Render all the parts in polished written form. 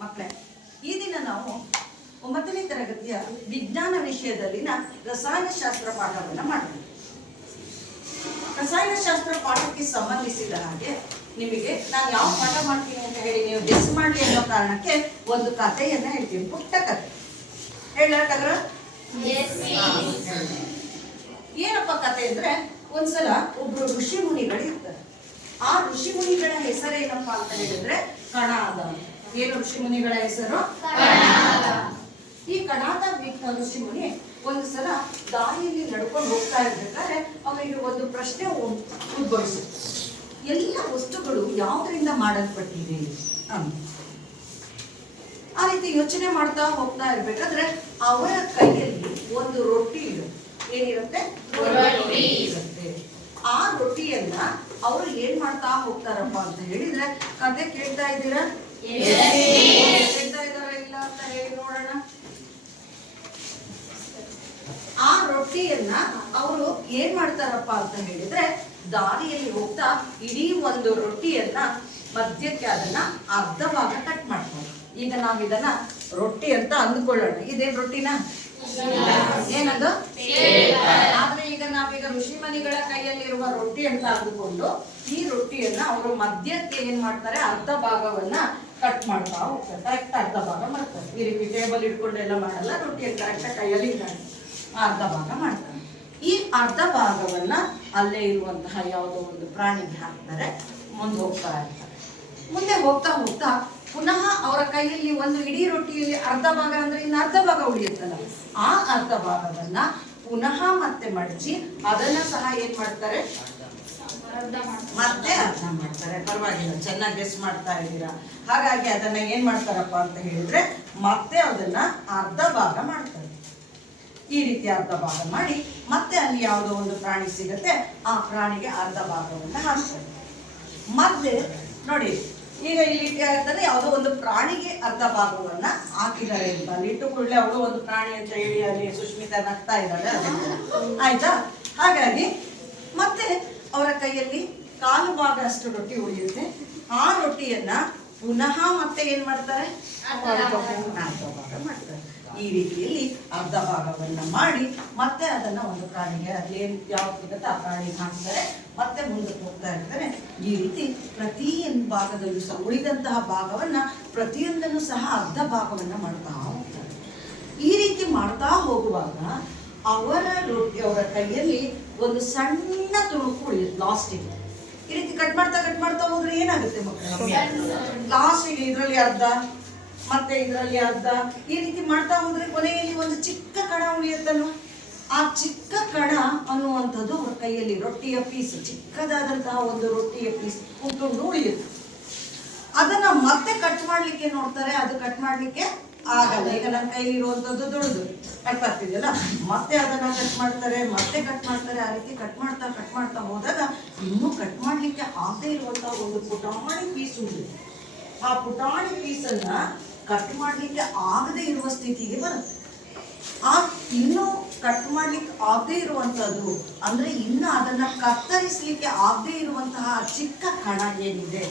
ಮಕ್ಕಳೇ, ಈ ದಿನ ನಾವು 9ನೇ ತರಗತಿಯ ವಿಜ್ಞಾನ ವಿಷಯದಲ್ಲಿನ ರಸಾಯನಶಾಸ್ತ್ರ ಪಾಠವನ್ನು ಮಾಡ್ತೀವಿ. ರಸಾಯನಶಾಸ್ತ್ರ ಪಾಠಕ್ಕೆ ಸಂಬಂಧಿಸಿದ ಹಾಗೆ ನಿಮಗೆ ನಾನು ಯಾವ ಪಾಠ ಮಾಡ್ತೀನಿ ಅಂತ ಹೇಳಿ ನೀವು ಗೆಸ್ ಮಾಡಿ ಅನ್ನೋ ಕಾರಣಕ್ಕೆ ಒಂದು ಕಥೆಯನ್ನ ಹೇಳ್ತೀನಿ, ಪುಟ್ಟ ಕಥೆ. ಹೇಳಕ್ಕಾದ್ರ? ಏನಪ್ಪ ಕಥೆ ಅಂದ್ರೆ, ಒಂದ್ಸಲ ಒಬ್ರು ಋಷಿ ಮುನಿಗಳು ಇರ್ತಾರೆ. ಆ ಋಷಿ ಮುನಿಗಳ ಹೆಸರೇನಪ್ಪಾ ಅಂತ ಹೇಳಿದ್ರೆ ಕಣಾದ. ಏನು ಋಷಿ ಮುನಿಗಳ ಹೆಸರು? ಈ ಕಣಾದ ಋಷಿ ಮುನಿ ಒಂದು ಸಲ ದಾರಿಯಲ್ಲಿ ನಡ್ಕೊಂಡು ಹೋಗ್ತಾ ಇರ್ಬೇಕಾದ್ರೆ ಅವರಿಗೆ ಒಂದು ಪ್ರಶ್ನೆ ಉದ್ಭವಿಸಿತು. ಎಲ್ಲ ವಸ್ತುಗಳು ಯಾವುದರಿಂದ ಮಾಡಲ್ಪಟ್ಟಿದೆ ಅಂತ ಆ ರೀತಿ ಯೋಚನೆ ಮಾಡ್ತಾ ಹೋಗ್ತಾ ಇರ್ಬೇಕಾದ್ರೆ ಅವರ ಕೈಯಲ್ಲಿ ಒಂದು ರೊಟ್ಟಿ ಏನಿರುತ್ತೆ? ಇರುತ್ತೆ. ಆ ರೊಟ್ಟಿಯನ್ನ ಅವರು ಏನ್ ಮಾಡ್ತಾ ಹೋಗ್ತಾರಪ್ಪ ಅಂತ ಹೇಳಿದ್ರೆ, ಕತೆ ಕೇಳ್ತಾ ಇದ್ದೀರಾ? ಕೇಳ್ತಾ ಇದಾರ ಇಲ್ಲ ಅಂತ ಹೇಳಿ ನೋಡೋಣ. ಆ ರೊಟ್ಟಿಯನ್ನ ಅವರು ಏನ್ ಮಾಡ್ತಾರಪ್ಪ ಅಂತ ಹೇಳಿದ್ರೆ, ದಾರಿಯಲ್ಲಿ ಹೋಗ್ತಾ ಇಡೀ ಒಂದು ರೊಟ್ಟಿಯನ್ನ ಮಧ್ಯಕ್ಕೆ ಅದನ್ನ ಅರ್ಧ ಭಾಗ ಕಟ್ ಮಾಡ್ತಾರೆ. ಈಗ ನಾವ್ ಇದನ್ನ ರೊಟ್ಟಿ ಅಂತ ಅಂದ್ಕೊಳ್ಳೋಣ. ಇದೇನ್ ರೊಟ್ಟಿನ? ಏನದು? ಆದ್ರೆ ಈಗ ನಾವೀಗ ಋಷಿ ಮನಿಗಳ ಕೈಯಲ್ಲಿರುವ ರೊಟ್ಟಿ ಅಂತ ಅಂದುಕೊಂಡು ಈ ರೊಟ್ಟಿಯನ್ನ ಅವರು ಮಧ್ಯಕ್ಕೆ ಏನ್ ಮಾಡ್ತಾರೆ, ಅರ್ಧ ಭಾಗವನ್ನ ಕಟ್ ಮಾಡ್ತಾ ಹೋಗ್ತಾರೆ. ಕರೆಕ್ಟ್ ಅರ್ಧ ಭಾಗ ಮಾಡ್ತಾರೆ. ಈ ರೀತಿ ಟೇಬಲ್ ಇಟ್ಕೊಂಡು ಎಲ್ಲ ಮಾಡಲ್ಲ, ರೊಟ್ಟಿಯನ್ನು ಕರೆಕ್ಟ್ ಕೈಯಲ್ಲಿ ಅರ್ಧ ಭಾಗ ಮಾಡ್ತಾರೆ. ಈ ಅರ್ಧ ಭಾಗವನ್ನ ಅಲ್ಲೇ ಇರುವಂತಹ ಯಾವುದೋ ಒಂದು ಪ್ರಾಣಿಗೆ ಹಾಕ್ತಾರೆ. ಮುಂದೆ ಹೋಗ್ತಾ ಇರ್ತಾರೆ. ಮುಂದೆ ಹೋಗ್ತಾ ಹೋಗ್ತಾ ಪುನಃ ಅವರ ಕೈಯಲ್ಲಿ ಒಂದು ಇಡೀ ರೊಟ್ಟಿಯಲ್ಲಿ ಅರ್ಧ ಭಾಗ ಅಂದ್ರೆ ಇನ್ನು ಅರ್ಧ ಭಾಗ ಉಳಿಯುತ್ತಲ್ಲ, ಆ ಅರ್ಧ ಭಾಗವನ್ನ ಪುನಃ ಮತ್ತೆ ಮಡಚಿ ಅದನ್ನ ಸಹ ಏನ್ ಮಾಡ್ತಾರೆ, ಮತ್ತೆ ಅರ್ಧ ಮಾಡ್ತಾರೆ. ಪರವಾಗಿಲ್ಲ, ಚೆನ್ನಾಗಿ ಗೆಸ್ ಮಾಡ್ತಾ ಇದ್ದೀರಾ. ಹಾಗಾಗಿ ಅದನ್ನ ಏನ್ ಮಾಡ್ತಾರಪ್ಪ ಅಂತ ಹೇಳಿದ್ರೆ, ಮತ್ತೆ ಅದನ್ನ ಅರ್ಧ ಭಾಗ ಮಾಡ್ತಾರೆ. ಈ ರೀತಿ ಅರ್ಧ ಭಾಗ ಮಾಡಿ ಮತ್ತೆ ಅಲ್ಲಿ ಯಾವುದೋ ಒಂದು ಪ್ರಾಣಿ ಸಿಗುತ್ತೆ, ಆ ಪ್ರಾಣಿಗೆ ಅರ್ಧ ಭಾಗವನ್ನ ಹಾಕ್ತಾರೆ. ಮತ್ತೆ ನೋಡಿ, ಈಗ ಇಲ್ಲಿ ಹೇಳ್ತಾರೆ ಯಾವುದೋ ಒಂದು ಪ್ರಾಣಿಗೆ ಅರ್ಧ ಭಾಗವನ್ನ ಹಾಕಿದ್ದಾರೆ ಅಂತ. ಅಲ್ಲಿ ಇಟ್ಟು ಕೂಡಲೇ ಅವಳು ಒಂದು ಪ್ರಾಣಿ ಅಂತ ಹೇಳಿ ಅಲ್ಲಿ ಸುಷ್ಮಿತಾ ನಗ್ತಾ ಇದ್ದಾಳೆ, ಆಯ್ತಾ? ಹಾಗಾಗಿ ಮತ್ತೆ ಅವರ ಕೈಯಲ್ಲಿ ಕಾಲು ಭಾಗ ಅಷ್ಟು ರೊಟ್ಟಿ ಉಳಿಯುತ್ತೆ. ಆ ರೊಟ್ಟಿಯನ್ನ ಪುನಃ ಮತ್ತೆ ಏನ್ ಮಾಡ್ತಾರೆ, ಅರ್ಧ ಭಾಗ ಮಾಡ್ತಾರೆ. ಈ ರೀತಿಯಲ್ಲಿ ಅರ್ಧ ಭಾಗವನ್ನ ಮಾಡಿ ಮತ್ತೆ ಅದನ್ನ ಒಂದು ಪ್ರಾಣಿಗೆ ಅದೇನ್ ಯಾವ ಸಿಗುತ್ತೆ ಆ ಪ್ರಾಣಿಗೆ ಹಾಕ್ತಾರೆ. ಮತ್ತೆ ಮುಂದಕ್ಕೆ ಹೋಗ್ತಾ ಇರ್ತಾರೆ. ಈ ರೀತಿ ಪ್ರತಿಯೊಂದು ಭಾಗದಲ್ಲೂ ಸಹ ಉಳಿದಂತಹ ಭಾಗವನ್ನ ಪ್ರತಿಯೊಂದನ್ನು ಸಹ ಅರ್ಧ ಭಾಗವನ್ನ ಮಾಡ್ತಾ ಹೋಗ್ತಾರೆ. ಈ ರೀತಿ ಮಾಡ್ತಾ ಹೋಗುವಾಗ ಅವರ ಕೈಯಲ್ಲಿ ಒಂದು ಸಣ್ಣ ತುಣುಕು ಉಳಿಯುತ್ತೆ ಲಾಸ್ಟಿಗೆ. ಈ ರೀತಿ ಕಟ್ ಮಾಡ್ತಾ ಹೋದ್ರೆ ಏನಾಗುತ್ತೆ ಮಕ್ಕಳು? ಲಾಸ್ಟಿಗೆ ಇದರಲ್ಲಿ ಅರ್ಧ, ಮತ್ತೆ ಇದರಲ್ಲಿ ಅರ್ಧ, ಈ ರೀತಿ ಮಾಡ್ತಾ ಹೋದ್ರೆ ಕೊನೆಯಲ್ಲಿ ಒಂದು ಚಿಕ್ಕ ಕಣ ಉಳಿಯುತ್ತಲ್ವ. ಆ ಚಿಕ್ಕ ಕಣ ಅನ್ನುವಂಥದ್ದು ಅವ್ರ ಕೈಯಲ್ಲಿ ರೊಟ್ಟಿಯ ಪೀಸ್, ಚಿಕ್ಕದಾದಂತಹ ಒಂದು ರೊಟ್ಟಿಯ ಪೀಸ್ ಉಂಟುಂಡು ಉಳಿಯುತ್ತೆ. ಅದನ್ನ ಮತ್ತೆ ಕಟ್ ಮಾಡ್ಲಿಕ್ಕೆ ನೋಡ್ತಾರೆ, ಅದು ಕಟ್ ಮಾಡ್ಲಿಕ್ಕೆ ಆಗಲ್ಲ. ಈಗ ನನ್ನ ಕೈಲಿ ಇರುವಂತದ್ದು ದೊಡ್ಡದು ಕಟ್ ಆಗ್ತಿದೆಯಲ್ಲ, ಮತ್ತೆ ಅದನ್ನ ಕಟ್ ಮಾಡ್ತಾರೆ, ಮತ್ತೆ ಕಟ್ ಮಾಡ್ತಾರೆ. ಆ ರೀತಿ ಕಟ್ ಮಾಡ್ತಾ ಹೋದಾಗ ಇನ್ನೂ ಕಟ್ ಮಾಡ್ಲಿಕ್ಕೆ ಆಗದೆ ಇರುವಂತಹ ಒಂದು ಪುಟಾಣಿ ಪೀಸ್ ಉಂಟು. ಆ ಪುಟಾಣಿ ಪೀಸನ್ನ ಕಟ್ ಮಾಡ್ಲಿಕ್ಕೆ ಆಗದೆ ಇರುವ ಸ್ಥಿತಿಗೆ ಬರುತ್ತೆ. ಆ ಇನ್ನೂ ಕಟ್ ಮಾಡ್ಲಿಕ್ಕೆ ಆಗದೆ ಇರುವಂತದ್ದು ಅಂದ್ರೆ ಇನ್ನು ಅದನ್ನ ಕತ್ತರಿಸಲಿಕ್ಕೆ ಆಗದೆ ಇರುವಂತಹ ಚಿಕ್ಕ ಕಣ ಏನಿದೆ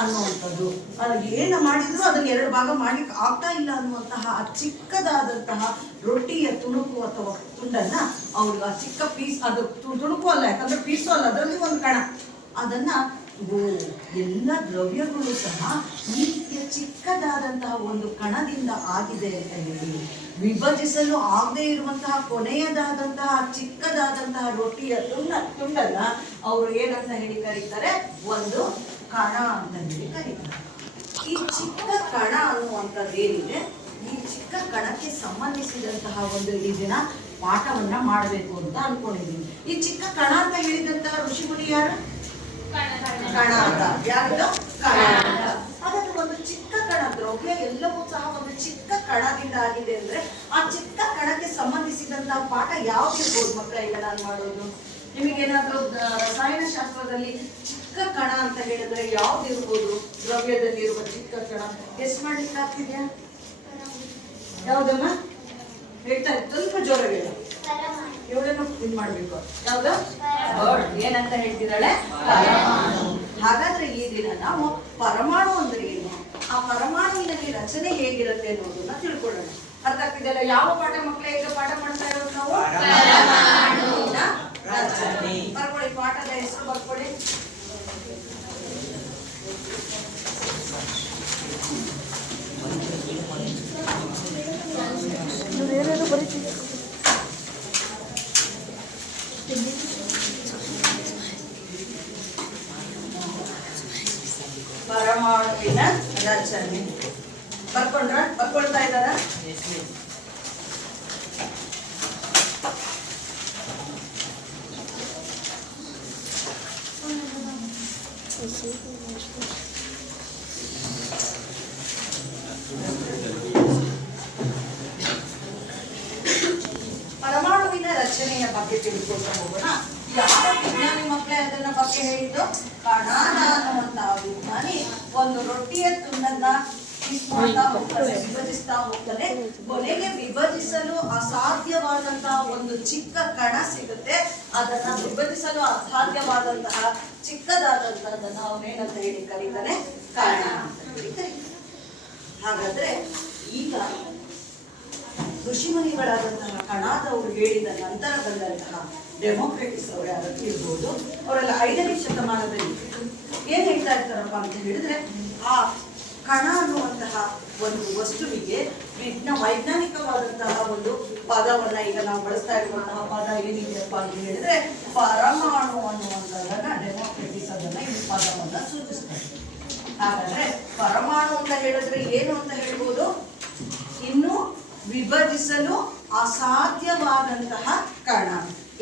ಅನ್ನುವಂಥದ್ದು, ಅದಕ್ಕೆ ಏನು ಮಾಡಿದ್ರು ಅದನ್ನ 2 ಭಾಗ ಮಾಡ್ಲಿಕ್ಕೆ ಆಗ್ತಾ ಇಲ್ಲ ಅನ್ನುವಂತಹ ಆ ಚಿಕ್ಕದಾದಂತಹ ರೊಟ್ಟಿಯ ತುಣುಕು ಅಥವಾ ತುಂಡನ್ನ ಅವ್ರಿಗೆ ಆ ಚಿಕ್ಕ ಪೀಸ್, ಅದು ತುಣುಕು ಅಲ್ಲ, ಯಾಕಂದ್ರೆ ಪೀಸು ಅಲ್ಲ, ಅದರಲ್ಲಿ ಒಂದು ಕಣ, ಅದನ್ನ ಎಲ್ಲ ದ್ರವ್ಯಗಳು ಸಹ ಈ ರೀತಿಯ ಚಿಕ್ಕದಾದಂತಹ ಒಂದು ಕಣದಿಂದ ಆಗಿದೆ ಅಂತ ಹೇಳಿ ವಿಭಜಿಸಲು ಆಗದೆ ಇರುವಂತಹ ಕೊನೆಯದಾದಂತಹ ಚಿಕ್ಕದಾದಂತಹ ರೊಟ್ಟಿಯ ತುಂಡನ್ನ ಅವರು ಏನಂತ ಹೇಳಿ ಕರೀತಾರೆ, ಒಂದು ಕಣ ಅಂತ ಹೇಳಿ ಕರೀತಾರೆ. ಈ ಚಿಕ್ಕ ಕಣ ಅನ್ನುವಂಥದ್ದೇನಿದೆ, ಈ ಚಿಕ್ಕ ಕಣಕ್ಕೆ ಸಂಬಂಧಿಸಿದಂತಹ ಒಂದು ಈ ದಿನ ಪಾಠವನ್ನ ಮಾಡಬೇಕು ಅಂತ ಅನ್ಕೊಂಡಿದ್ದೀನಿ. ಈ ಚಿಕ್ಕ ಕಣ ಅಂತ ಹೇಳಿದಂತಹ ಋಷಿಮುನಿ ಯಾರು? ಕಣ ಅಂತ. ಯಾರ್ದು? ಕಣ ಅಂತ. ಹಾಗಾದ್ರೆ ಒಂದು ಚಿಕ್ಕ ಕಣ, ದ್ರವ್ಯ ಎಲ್ಲವೂ ಸಹ ಒಂದು ಚಿಕ್ಕ ಕಣದಿಂದ ಆಗಿದೆ ಅಂದ್ರೆ ಆ ಚಿಕ್ಕ ಕಣಕ್ಕೆ ಸಂಬಂಧಿಸಿದಂತಹ ಪಾಠ ಯಾವ್ದಿರ್ಬೋದು ಮಕ್ಕಳ? ಈಗ ನಾನು ಮಾಡೋದು ನಿಮಗೇನಾದ್ರೂ ರಸಾಯನಶಾಸ್ತ್ರದಲ್ಲಿ ಚಿಕ್ಕ ಕಣ ಅಂತ ಹೇಳಿದ್ರೆ ಯಾವ್ದಿರ್ಬೋದು? ದ್ರವ್ಯದಲ್ಲಿ ಇರುವ ಚಿಕ್ಕ ಕಣ ಗೆಸ್ ಮಾಡ್ಲಿಕ್ಕೆ ಆಗ್ತಿದ್ಯಾ? ಯಾವ್ದಮ್ಮ ಹೇಳ್ತಾ ಸ್ವಲ್ಪ ಜೋರ ಹೇಳ. ಇವಳನ್ನು ಇದು ಮಾಡ್ಬೇಕು. ಯಾವ್ದು? ಏನಂತ ಹೇಳ್ತಿದ್ದಾಳೆ? ಪರಮಾಣು. ಹಾಗಾದ್ರೆ ಈ ದಿನ ನಾವು ಪರಮಾಣು ಅಂದ್ರೆ ಏನು, ಆ ಪರಮಾಣುವಿನಲ್ಲಿ ರಚನೆ ಹೇಗಿರುತ್ತೆ ಅನ್ನೋದನ್ನ ತಿಳ್ಕೊಳ್ಳೋಣ. ಅರ್ಥ ಆಗ್ತಿದೆಯಲ್ಲ? ಯಾವ ಪಾಠ ಮಕ್ಕಳೇ ಈಗ ಪಾಠ ಮಾಡ್ತಾ ಇರೋದು ನಾವು? ಪರಮಾಣುವಿನ ರಚನೆ. ಬರ್ಕೊಳ್ಳಿ, ಪಾಠದ ಹೆಸರು ಬರ್ಕೊಳ್ಳಿ. ಪರಮಾಣುವಿನ ರಚನೆ ಬರ್ಕೊಳ್ತಾ ಇದ್ದಾರ? ಪರಮಾಣುವಿನ ರಚನೆಯ ಬಗ್ಗೆ ತಿಳ್ಕೊಂಡು ಹೋಗೋಣ. ಯಾವ ವಿಜ್ಞಾನಿ ಮಕ್ಕಳೇ ಅದನ್ನ ಬಗ್ಗೆ ಹೇಳಿದ್ದು? ಕಣಾದ ಅನ್ನುವಂತಹ ವಿಜ್ಞಾನಿ ಒಂದು ರೊಟ್ಟಿಯ ತುಂಡನ್ನ ವಿಭಜಿಸ್ತಾ ಹೋಗ್ತಾನೆ. ಕೊನೆಗೆ ವಿಭಜಿಸಲು ಅಸಾಧ್ಯವಾದಂತಹ ಒಂದು ಚಿಕ್ಕ ಕಣ ಸಿಗುತ್ತೆ. ಅದನ್ನ ವಿಭಜಿಸಲು ಅಸಾಧ್ಯವಾದಂತಹ ಚಿಕ್ಕದಾದಂತಹದನ್ನ ಅವನೇನಂತ ಹೇಳಿ ಕರೀತಾನೆ? ಕಣ ಅಂತ ಹೇಳಿ ಕರೀತಾನೆ. ಹಾಗಾದ್ರೆ ಈಗ ಋಷಿಮುನಿಗಳಾದಂತಹ ಕಣಾದವರು ಹೇಳಿದ ನಂತರ ಬಂದಂತಹ ಡೆಮೋಕ್ರೆಟಿಸ್ ಅವರು ಯಾರು ಇರ್ಬೋದು, ಅವರೆಲ್ಲ 5ನೇ ಶತಮಾನದಲ್ಲಿ ಏನ್ ಹೇಳ್ತಾ ಇರ್ತಾರಪ್ಪ ಅಂತ ಹೇಳಿದ್ರೆ, ಆ ಕಣ ಅನ್ನುವಂತಹ ಒಂದು ವಸ್ತುವಿಗೆ ವೈಜ್ಞಾನಿಕವಾದಂತಹ ಒಂದು ಪದವನ್ನ ಈಗ ನಾವು ಬಳಸ್ತಾ ಇರುವಂತಹ ಪದ ಏನಿದೆಯಪ್ಪ ಅಂತ ಹೇಳಿದ್ರೆ ಪರಮಾಣು ಅನ್ನುವಂಥದ್ದನ್ನ ಡೆಮೋಕ್ರೆಟಿಸ್ ಅದನ್ನ ಈ ಪದವನ್ನ ಸೂಚಿಸ್ತಾರೆ. ಹಾಗಾದ್ರೆ ಪರಮಾಣು ಅಂತ ಹೇಳಿದ್ರೆ ಏನು ಅಂತ ಹೇಳ್ಬೋದು? ಇನ್ನು ವಿಭಜಿಸಲು ಅಸಾಧ್ಯವಾದಂತಹ ಕಣ.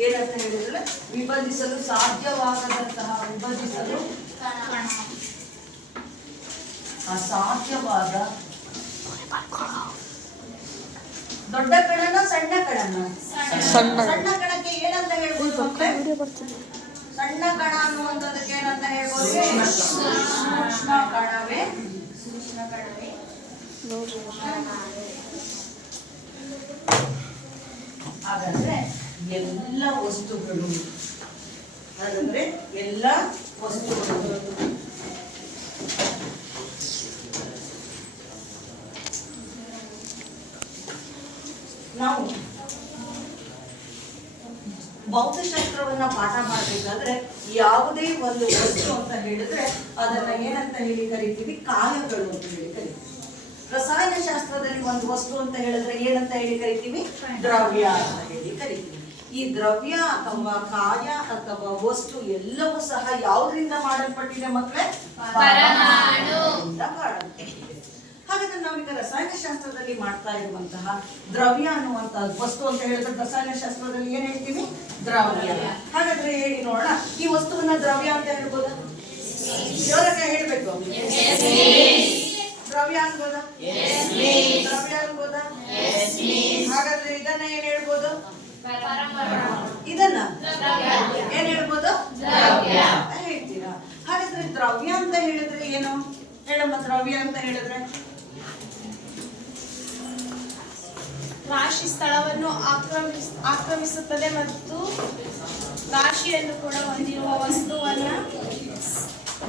ಏನಂತ ಹೇಳಿದ್ರೆ ವಿಭಜಿಸಲು ಸಾಧ್ಯವಾಗದಂತಹ, ವಿಭಜಿಸಲು ಅಸಾಧ್ಯವಾದ ದೊಡ್ಡ ಕಣನ ಸಣ್ಣ ಕಣನ? ಸಣ್ಣ ಕಣಕ್ಕೆ ಏನಂತ ಹೇಳ್ಬೋದು? ಸಣ್ಣ ಕಣ ಅನ್ನುವಂಥದ್ದಕ್ಕೆ ಏನಂತ ಹೇಳ್ಬೋದು? ಸೂಕ್ಷ್ಮ ಕಣವೇ. ಹಾಗಾದ್ರೆ ಎಲ್ಲ ವಸ್ತುಗಳು, ಹಾಗಾದ್ರೆ ಎಲ್ಲ ವಸ್ತುಗಳು ನಾವು ಭೌತಶಾಸ್ತ್ರವನ್ನ ಪಾಠ ಮಾಡಬೇಕಾದ್ರೆ ಯಾವುದೇ ಒಂದು ವಸ್ತು ಅಂತ ಹೇಳಿದ್ರೆ ಅದನ್ನ ಏನಂತ ಹೇಳಿ ಕರಿತೀವಿ? ಕಾಯಗಳು ಅಂತ ಹೇಳಿ ಕರಿತೀವಿ. ರಸಾಯನ ಶಾಸ್ತ್ರದಲ್ಲಿ ಒಂದು ವಸ್ತು ಅಂತ ಹೇಳಿದ್ರೆ ಏನಂತ ಹೇಳಿ ಕರಿತೀವಿ? ದ್ರವ್ಯ ಅಂತ ಹೇಳಿ ಕರಿತೀವಿ. ಈ ದ್ರವ್ಯ ಅಥವಾ ಕಾಯ ಅಥವಾ ವಸ್ತು ಎಲ್ಲವೂ ಸಹ ಯಾವುದರಿಂದ ಮಾಡಲ್ಪಟ್ಟಿದೆ ಮಕ್ಕಳೇ? ಪರಮಾಣುವಿನಿಂದ ಮಾಡಲ್ಪಟ್ಟಿದೆ. ಹಾಗಾದ್ರೆ ನಾವೀಗ ರಸಾಯನ ಶಾಸ್ತ್ರದಲ್ಲಿ ಮಾಡ್ತಾ ಇರುವಂತಹ ದ್ರವ್ಯ ಅನ್ನುವಂತಹ ವಸ್ತು ಅಂತ ಹೇಳಿದ್ರೆ ರಸಾಯನ ಶಾಸ್ತ್ರದಲ್ಲಿ ಏನ್ ಹೇಳ್ತೀವಿ? ದ್ರವ್ಯ. ಹಾಗಾದ್ರೆ ಹೇಳಿ ನೋಡೋಣ, ಈ ವಸ್ತುವನ್ನ ದ್ರವ್ಯ ಅಂತ ಹೇಳ್ಬೋದಾ? ಜೋರಾಗಿ ಹೇಳ್ಬೇಕು. ದ್ರವ್ಯ ಅನ್ಬೋದಾ? ದ್ರವ್ಯ ಅನ್ಬೋದಾ? ಹಾಗಾದ್ರೆ ಇದನ್ನ ಏನ್ ಹೇಳ್ಬೋದು? ಇದನ್ನ ಏನ್ ಹೇಳ್ಬೋದು? ಹೇಳ್ತೀರಾ? ಹಾಗಾದ್ರೆ ದ್ರವ್ಯ ಅಂತ ಹೇಳಿದ್ರೆ ಏನು ಹೇಳಮ್ಮ? ದ್ರವ್ಯ ಅಂತ ಹೇಳಿದ್ರೆ ರಾಶಿ ಸ್ಥಳವನ್ನು ಆಕ್ರಮಿಸುತ್ತದೆ ಮತ್ತು ರಾಶಿಯನ್ನು ಕೂಡ ಹೊಂದಿರುವ ವಸ್ತುವನ್ನ.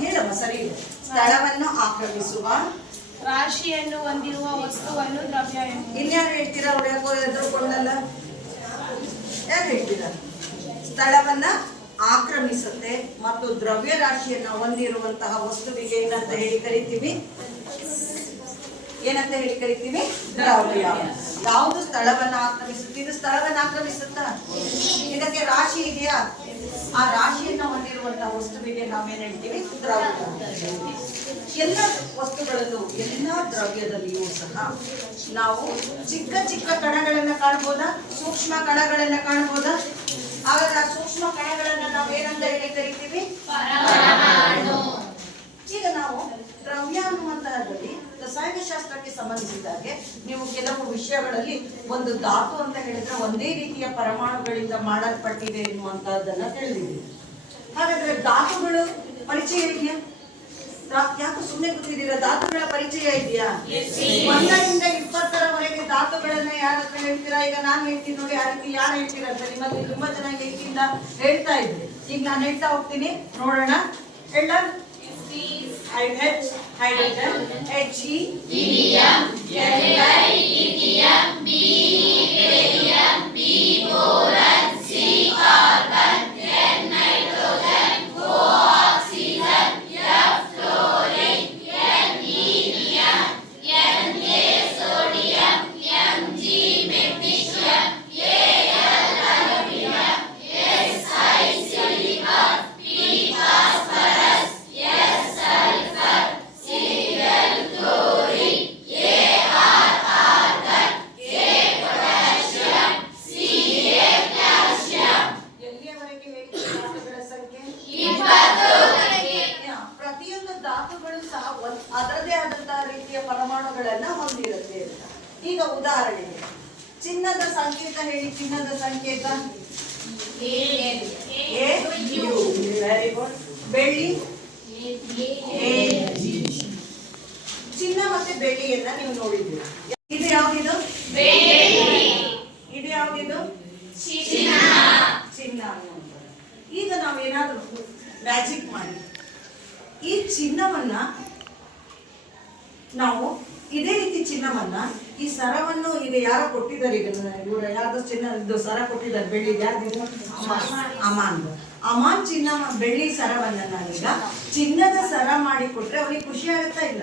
ಹೇಳಮ್ಮ ಸರಿ. ಸ್ಥಳವನ್ನು ಆಕ್ರಮಿಸುವ, ರಾಶಿಯನ್ನು ಹೊಂದಿರುವ ವಸ್ತುವನ್ನು ದ್ರವ್ಯ. ಇನ್ಯಾರು ಹೇಳ್ತೀರಾ? ಅವ್ರು ಯಾಕೋ ಎದುರುಕೊಂಡಲ್ಲ, ಯಾರು ಹೇಳ್ತೀರಾ? ಸ್ಥಳವನ್ನ ಆಕ್ರಮಿಸುತ್ತೆ ಮತ್ತು ದ್ರವ್ಯ ರಾಶಿಯನ್ನು ಹೊಂದಿರುವಂತಹ ವಸ್ತುವಿಗೆ ಏನಂತ ಹೇಳಿ ಕರಿತೀವಿ? ಏನಂತ ಹೇಳಿ ಕರಿತೀವಿ? ದ್ರವ್ಯ. ಯಾವುದು ಸ್ಥಳವನ್ನ ಆಕ್ರಮಿಸುತ್ತೆ? ಇದು ಸ್ಥಳವನ್ನ ಆಕ್ರಮಿಸುತ್ತಾ? ಇದಕ್ಕೆ ರಾಶಿ ಇದೆಯಾ? ಆ ರಾಶಿಯನ್ನ ಹೊಂದಿರುವಂತಹ ವಸ್ತುವಿಗೆ ನಾವೇನ್ ಹೇಳ್ತೀವಿ? ದ್ರವ್ಯ. ಎಲ್ಲ ವಸ್ತುಗಳಲ್ಲೂ, ಎಲ್ಲ ದ್ರವ್ಯದಲ್ಲಿಯೂ ಸಹ ನಾವು ಚಿಕ್ಕ ಚಿಕ್ಕ ಕಣಗಳನ್ನ ಕಾಣಬಹುದಾ? ಸೂಕ್ಷ್ಮ ಕಣಗಳನ್ನ ಕಾಣಬಹುದಾ? ಹಾಗಾದ್ರೆ ಆ ಸೂಕ್ಷ್ಮ ಕಣಗಳನ್ನ ನಾವೇನಂತ ಹೇಳಿ ಕರಿತೀವಿ? ಪರಮಾಣು. ಈಗ ನಾವು ದ್ರವ್ಯ ಅನ್ನುವಂತಹದ್ರಲ್ಲಿ ರಸಾಯನ ಶಾಸ್ತ್ರಕ್ಕೆ ಸಂಬಂಧಿಸಿದಾಗೆ ನೀವು ಕೆಲವು ವಿಷಯಗಳಲ್ಲಿ ಒಂದು ಧಾತು ಅಂತ ಹೇಳಿದ್ರೆ ಒಂದೇ ರೀತಿಯ ಪರಮಾಣುಗಳಿಂದ ಮಾಡಲ್ಪಟ್ಟಿದೆ ಎನ್ನುವಂತಹದ್ದನ್ನ ತಿಳಿದಿದ್ದೀವಿ. ಹಾಗಾದ್ರೆ ಧಾತುಗಳು ಪರಿಚಯ ಇದೆಯಾ? ಯಾಕೆ ಸುಮ್ಮನೆ ಕೂತಿದ್ದೀರಾ? ಧಾತುಗಳ ಪರಿಚಯ ಇದೆಯಾ? 1ರಿಂದ 20ರವರೆಗೆ ಧಾತುಗಳನ್ನ ಯಾರ ಹತ್ರ ಹೇಳ್ತೀರಾ? ಈಗ ನಾನು ಹೇಳ್ತೀನಿ ನೋಡಿ, ಆ ರೀತಿ ಯಾರು ಹೇಳ್ತೀರಾ ಅಂತ ನಿಮ್ಮಲ್ಲಿ ತುಂಬಾ ಜನ 8ರಿಂದ ಹೇಳ್ತಾ ಇದ್ರಿ. ಈಗ ನಾನು ಹೇಳ್ತಾ ಹೋಗ್ತೀನಿ, ನೋಡೋಣ. ಎಲ್ಲ H hydrogen, He ಎಲ್ಲಿಯವರೆಗೆ ಹೇಳಿದ ಧಾತುಗಳ ಸಂಖ್ಯೆ? ಪ್ರತಿಯೊಂದು ಧಾತುಗಳು ಸಹ ಅದರದೇ ಆದಂತಹ ರೀತಿಯ ಪರಮಾಣುಗಳನ್ನ ಹೊಂದಿರುತ್ತೆ ಅಂತ. ಈಗ ಉದಾಹರಣೆಗೆ ಚಿನ್ನದ ಸಂಕೇತ ಹೇಳಿ. ಚಿನ್ನದ ಸಂಕೇತ ವೆರಿ ಗುಡ್. ಬೆಳ್ಳಿ ಚಿನ್ನ ಮತ್ತೆ ಬೆಳ್ಳಿಯನ್ನ ನೀವು ನೋಡಿದ್ದೀರಿ. ಇದು ಯಾವ್ದಿದು? ಇದು ಯಾವ್ದಿದು? ಚಿನ್ನ ಅನ್ನುವಂಥದ್ದು. ಈಗ ನಾವೇನಾದ್ರೂ ಮ್ಯಾಜಿಕ್ ಮಾಡಿ ಈ ಚಿನ್ನವನ್ನ ನಾವು ಇದೇ ರೀತಿ ಚಿನ್ನವನ್ನ ಈ ಸರವನ್ನು ಈಗ ಯಾರ ಕೊಟ್ಟಿದ್ದಾರೆ, ಈಗ ಇವರು ಯಾರ್ದು ಚಿನ್ನ ಇದು ಸರ ಕೊಟ್ಟಿದ್ದಾರೆ ಬೆಳ್ಳಿ, ಯಾರ್ದಿದು? ಅಮಾನ್. ಅಮಾನ್ ಚಿನ್ನ ಬೆಳ್ಳಿ ಸರವನ್ನ ನಾನೀಗ ಚಿನ್ನದ ಸರ ಮಾಡಿ ಕೊಟ್ರೆ ಅವನಿಗೆ ಖುಷಿ ಆಗುತ್ತಾ ಇಲ್ಲ?